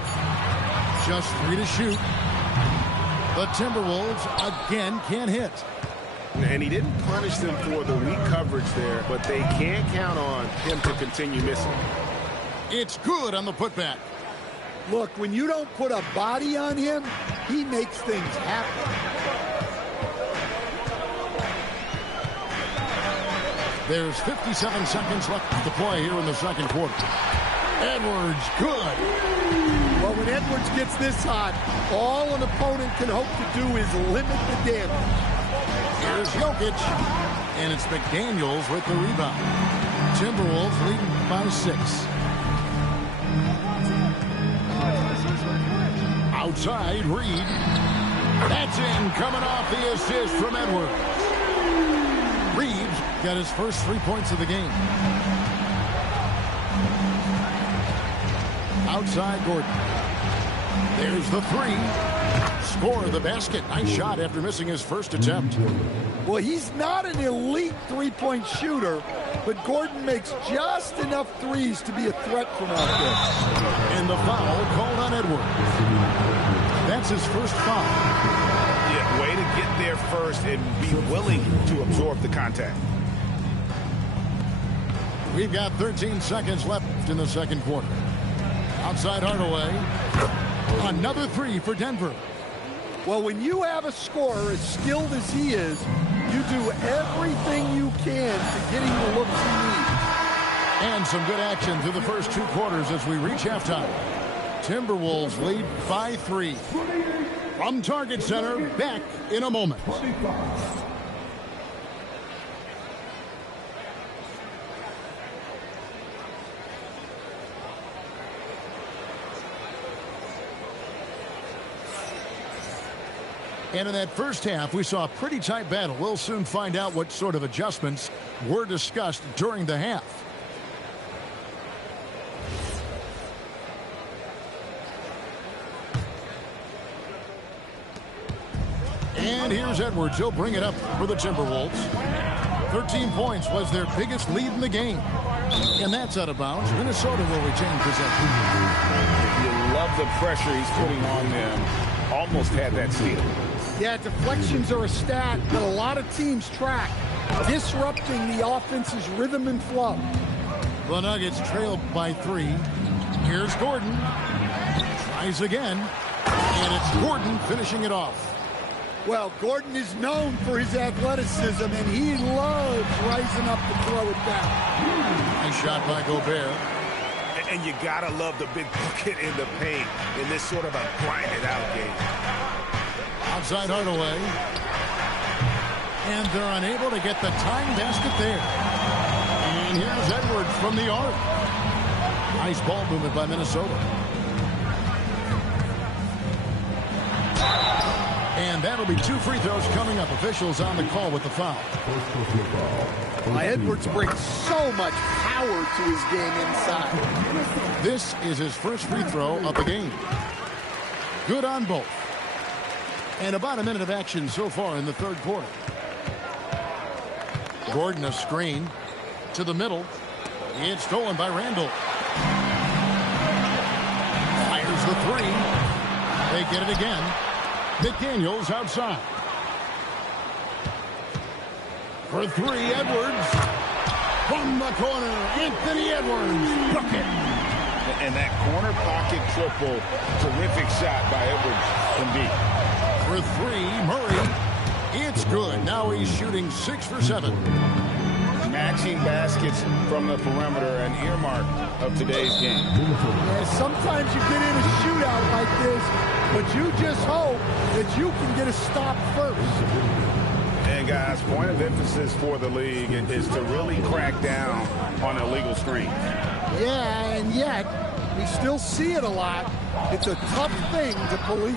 Just 3 to shoot. The Timberwolves again can't hit. And he didn't punish them for the weak coverage there, but they can't count on him to continue missing. It's good on the putback. Look, when you don't put a body on him, he makes things happen. There's 57 seconds left to play here in the second quarter. Edwards, good. Well, when Edwards gets this hot, all an opponent can hope to do is limit the damage. Here's Jokic, and it's McDaniels with the rebound. Timberwolves leading by 6. Outside, Reed. That's in, coming off the assist from Edwards. Reeves got his first 3 points of the game. Outside, Gordon. There's the 3. Score the basket. Nice shot after missing his first attempt. Well, he's not an elite three-point shooter, but Gordon makes just enough threes to be a threat from out there. And the foul called on Edwards. That's his first foul. Yeah, way to get there first and be willing to absorb the contact. We've got 13 seconds left in the second quarter. Outside Hardaway. Another 3 for Denver. Well, when you have a scorer as skilled as he is, you do everything you can to get him the looks he needs. And some good action through the first 2 quarters as we reach halftime. Timberwolves lead by 3. From Target Center, back in a moment. And in that first half, we saw a pretty tight battle. We'll soon find out what sort of adjustments were discussed during the half. And here's Edwards. He'll bring it up for the Timberwolves. 13 points was their biggest lead in the game. And that's out of bounds. Minnesota will retain possession. You love the pressure he's putting on them. Almost had that steal. Yeah, deflections are a stat that a lot of teams track, disrupting the offense's rhythm and flow. The Nuggets trail by 3. Here's Gordon. Tries again. And it's Gordon finishing it off. Well, Gordon is known for his athleticism, and he loves rising up to throw it down. Nice shot by Gobert. And you gotta love the big bucket in the paint in this sort of a grinded-out game. Outside Hardaway. And they're unable to get the tying basket there. And here's Edwards from the arc. Nice ball movement by Minnesota. And that'll be 2 free throws coming up. Officials on the call with the foul. Edwards brings so much power to his game inside. This is his first free throw of the game. Good on both. And about a minute of action so far in the third quarter. Gordon a screen to the middle. It's stolen by Randall. Fires the 3. They get it again. McDaniels outside. For 3, Edwards. From the corner, Anthony Edwards. Bucket. And that corner pocket triple, terrific shot by Edwards from deep. For 3, Murray. It's good. Now he's shooting 6 for 7. matching baskets from the perimeter, an earmark of today's game. Yeah, sometimes you get in a shootout like this, but you just hope that you can get a stop first. And guys, point of emphasis for the league is to really crack down on illegal screens. Yeah, and yet we still see it a lot. It's a tough thing to police.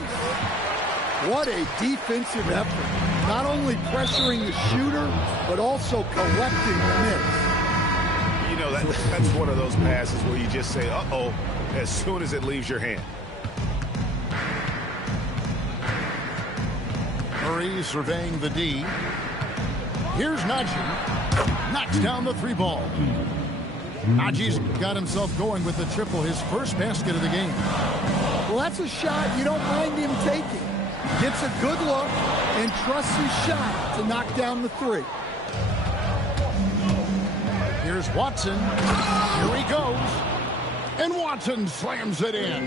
What a defensive effort. Not only pressuring the shooter, but also collecting the miss. You know, that's one of those passes where you just say, uh-oh, as soon as it leaves your hand. Murray surveying the D. Here's Najee. Knocks down the three ball. Najee's got himself going with the triple, his first basket of the game. Well, that's a shot you don't mind him taking. Gets a good look and trusts his shot to knock down the three. Here's Watson. Here he goes. And Watson slams it in.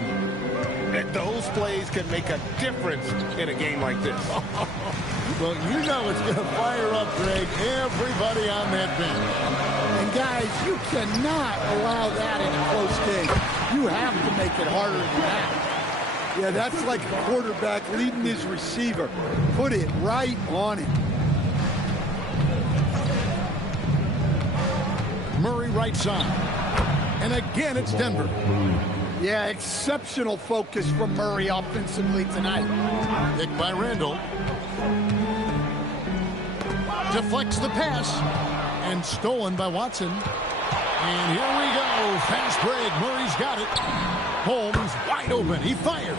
And those plays can make a difference in a game like this. Well, you know it's going to fire up, Greg, everybody on that bench. And guys, you cannot allow that in a close game. You have to make it harder than that. Yeah, that's like a quarterback leading his receiver. Put it right on him. Murray right side. And again, it's Denver. Yeah, exceptional focus from Murray offensively tonight. Picked by Randall. Deflects the pass. And stolen by Watson. And here we go. Fast break. Murray's got it. Holmes wide open. He fires.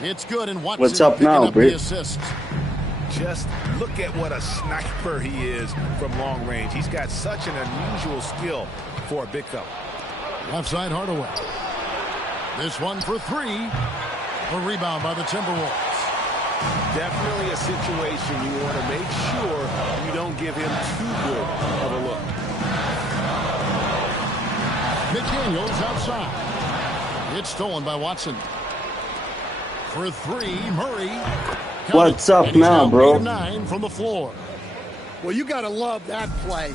It's good. And Watson What's up now, the assist. Just look at what a sniper he is from long range. He's got such an unusual skill for a big fella. Left side Hardaway. This one for three. A rebound by the Timberwolves. Definitely a situation you want to make sure you don't give him too good of a look. McDaniels outside. It's stolen by Watson. For three, Murray. What's up now, bro? 9 from the floor. Well, you got to love that play.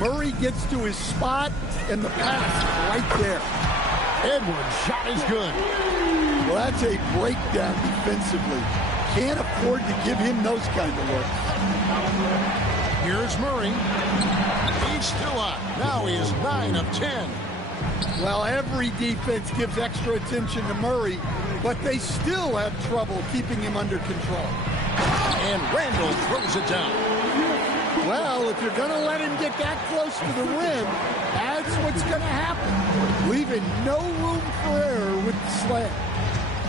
Murray gets to his spot, and the pass is right there. Edwards' shot is good. Well, that's a breakdown defensively. Can't afford to give him those kind of looks. Here's Murray. He's still up. Now he is 9 of 10. Well, every defense gives extra attention to Murray, but they still have trouble keeping him under control. And Randall throws it down. Well, if you're going to let him get that close to the rim, that's what's going to happen. Leaving no room for error with the slam.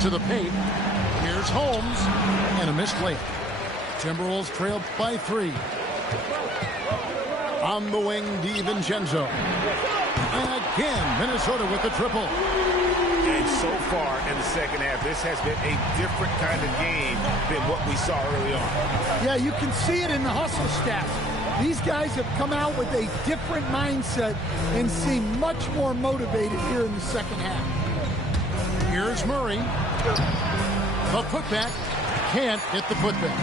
To the paint. Here's Holmes. And a missed layup. Timberwolves trail by 3. On the wing, DiVincenzo. And again, Minnesota with the triple. And so far in the second half, this has been a different kind of game than what we saw early on. Yeah, you can see it in the hustle stats. These guys have come out with a different mindset and seem much more motivated here in the second half. Here's Murray. The putback. Can't hit the putback.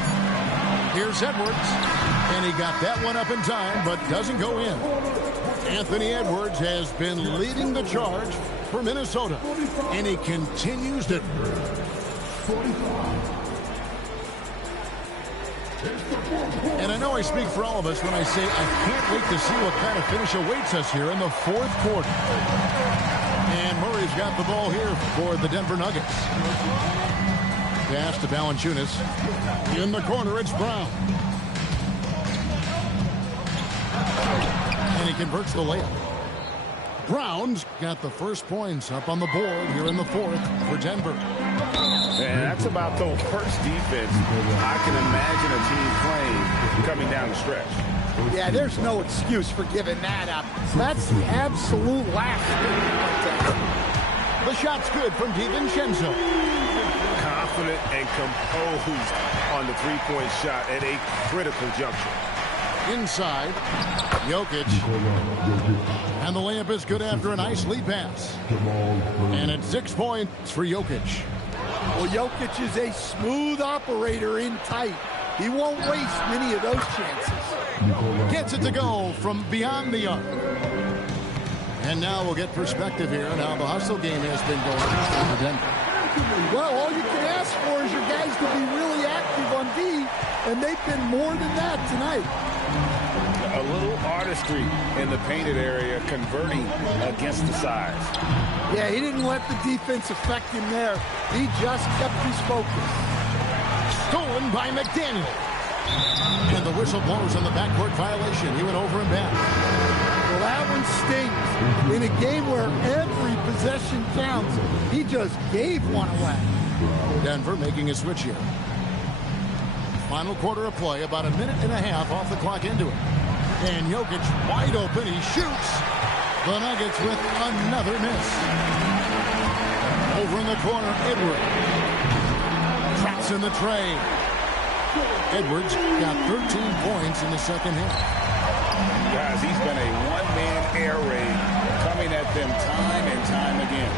Here's Edwards. And he got that one up in time, but doesn't go in. Anthony Edwards has been leading the charge for Minnesota. And he continues to... And I know I speak for all of us when I say I can't wait to see what kind of finish awaits us here in the fourth quarter. And Murray's got the ball here for the Denver Nuggets. Pass to Valanciunas. In the corner, it's Brown. And he converts the layup. Brown's got the first points up on the board here in the fourth for Denver. And that's about the worst defense I can imagine a team playing coming down the stretch. Yeah, there's no excuse for giving that up. That's the absolute last thing. The shot's good from DiVincenzo. Confident and composed on the three-point shot at a critical juncture. Inside, Jokic. And the layup is good after a nice lead pass. And it's 6 points for Jokic. Well, Jokic is a smooth operator in tight. He won't waste many of those chances. Gets it to go from beyond the arc. And now we'll get perspective here on how the hustle game has been going for Denver. Well, all you can ask for is your guys to be really active on D, and they've been more than that tonight. A little artistry in the painted area, converting against the size. Yeah, he didn't let the defense affect him there. He just kept his focus. Stolen by McDaniel. And the whistle blows on the backcourt violation. He went over and back. Well, that one stings. In a game where every possession counts, he just gave one away. Denver making a switch here. Final quarter of play, about a minute and a half off the clock into it. And Jokic wide open. He shoots. The Nuggets with another miss. Over in the corner, Edwards. Traps in the tray. Edwards got 13 points in the second half. Guys, he's been a one-man air raid, coming at them time and time again.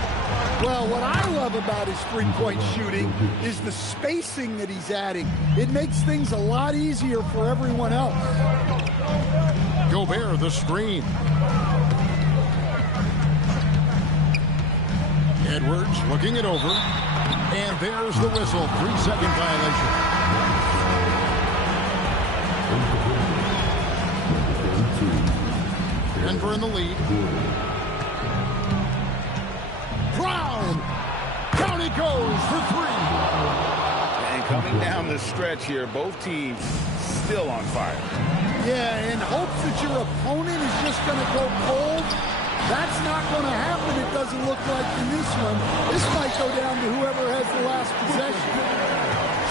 Well, what I love about his three-point shooting is the spacing that he's adding. It makes things a lot easier for everyone else. Gobert, the screen. Edwards looking it over. And there's the whistle. 3-second violation. Denver in the lead. Brown! Down he goes for three. And coming down the stretch here, both teams still on fire. Yeah, in hopes that your opponent is just going to go cold. That's not going to happen, it doesn't look like in this one. This might go down to whoever has the last possession.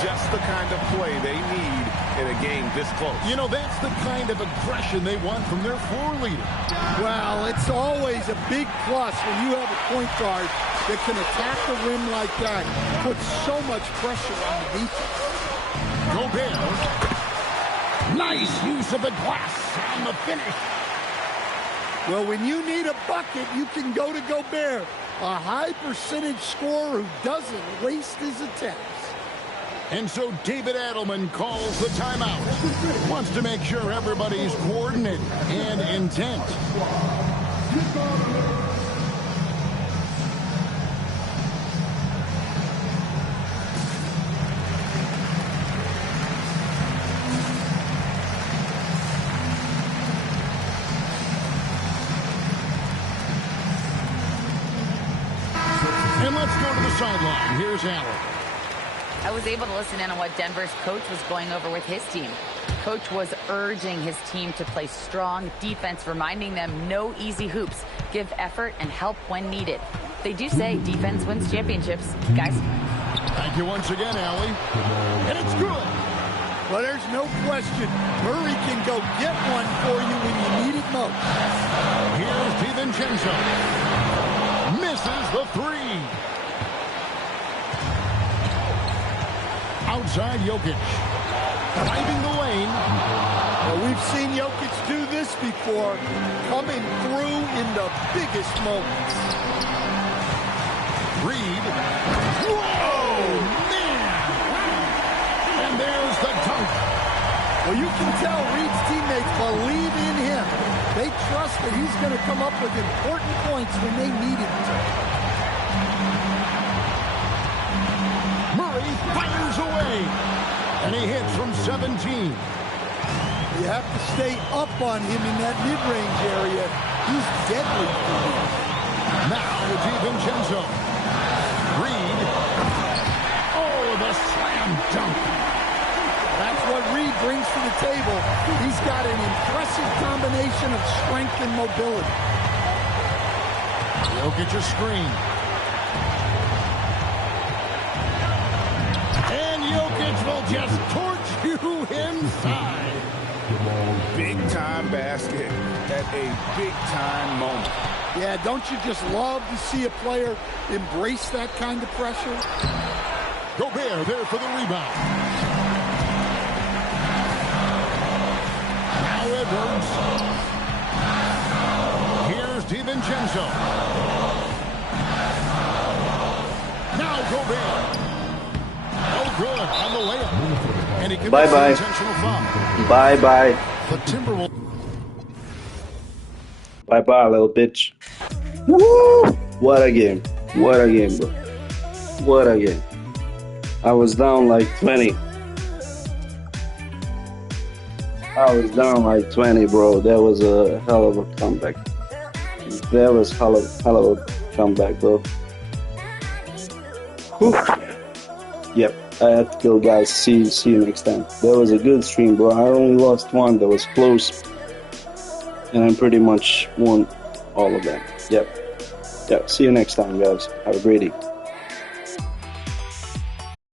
Just the kind of play they need in a game this close. You know, that's the kind of aggression they want from their floor leader. Well, it's always a big plus when you have a point guard that can attack the rim like that. Puts so much pressure on the defense. Gobert. Nice use of the glass on the finish. Well, when you need a bucket, you can go to Gobert, a high percentage scorer who doesn't waste his attempts. And so David Adelman calls the timeout. Wants to make sure everybody's coordinated and intent. And let's go to the sideline. Here's Allen. I was able to listen in on what Denver's coach was going over with his team. Coach was urging his team to play strong defense, reminding them no easy hoops, give effort, and help when needed. They do say defense wins championships, guys. Thank you once again, Allie. And it's good. Well, there's no question. Murray can go get one for you when you need it most. Here's DiVincenzo. Misses the three. Outside Jokic. Driving the lane. Well, we've seen Jokic do this before, coming through in the biggest moments. Reed. Whoa, man! And there's the dunk. Well, you can tell Reed's teammates believe in him. They trust that he's going to come up with important points when they need him to. Murray fires away, and he hits from 17. You have to stay up on him in that mid-range area. He's deadly for him. Now DiVincenzo. Reed. Oh, the slam dunk. That's what Reed brings to the table. He's got an impressive combination of strength and mobility. Jokic a screen. Jokic will just torch you inside. Big-time basket at a big-time moment. Yeah, don't you just love to see a player embrace that kind of pressure? Gobert there for the rebound. Now Edwards. Here's DiVincenzo. Now Gobert. Oh, good on the layup. And he commits an intentional foul. Bye-bye. The Timberwolves. Bye-bye, little bitch. Woo! What a game. What a game, bro. What a game. I was down like 20. I was down like 20, bro. That was a hell of a comeback. That was hell of a comeback, bro. Whew. Yep, I had to go, guys. See you next time. That was a good stream, bro. I only lost one that was close. And I pretty much won all of them. Yep. See you next time, guys. Have a great evening.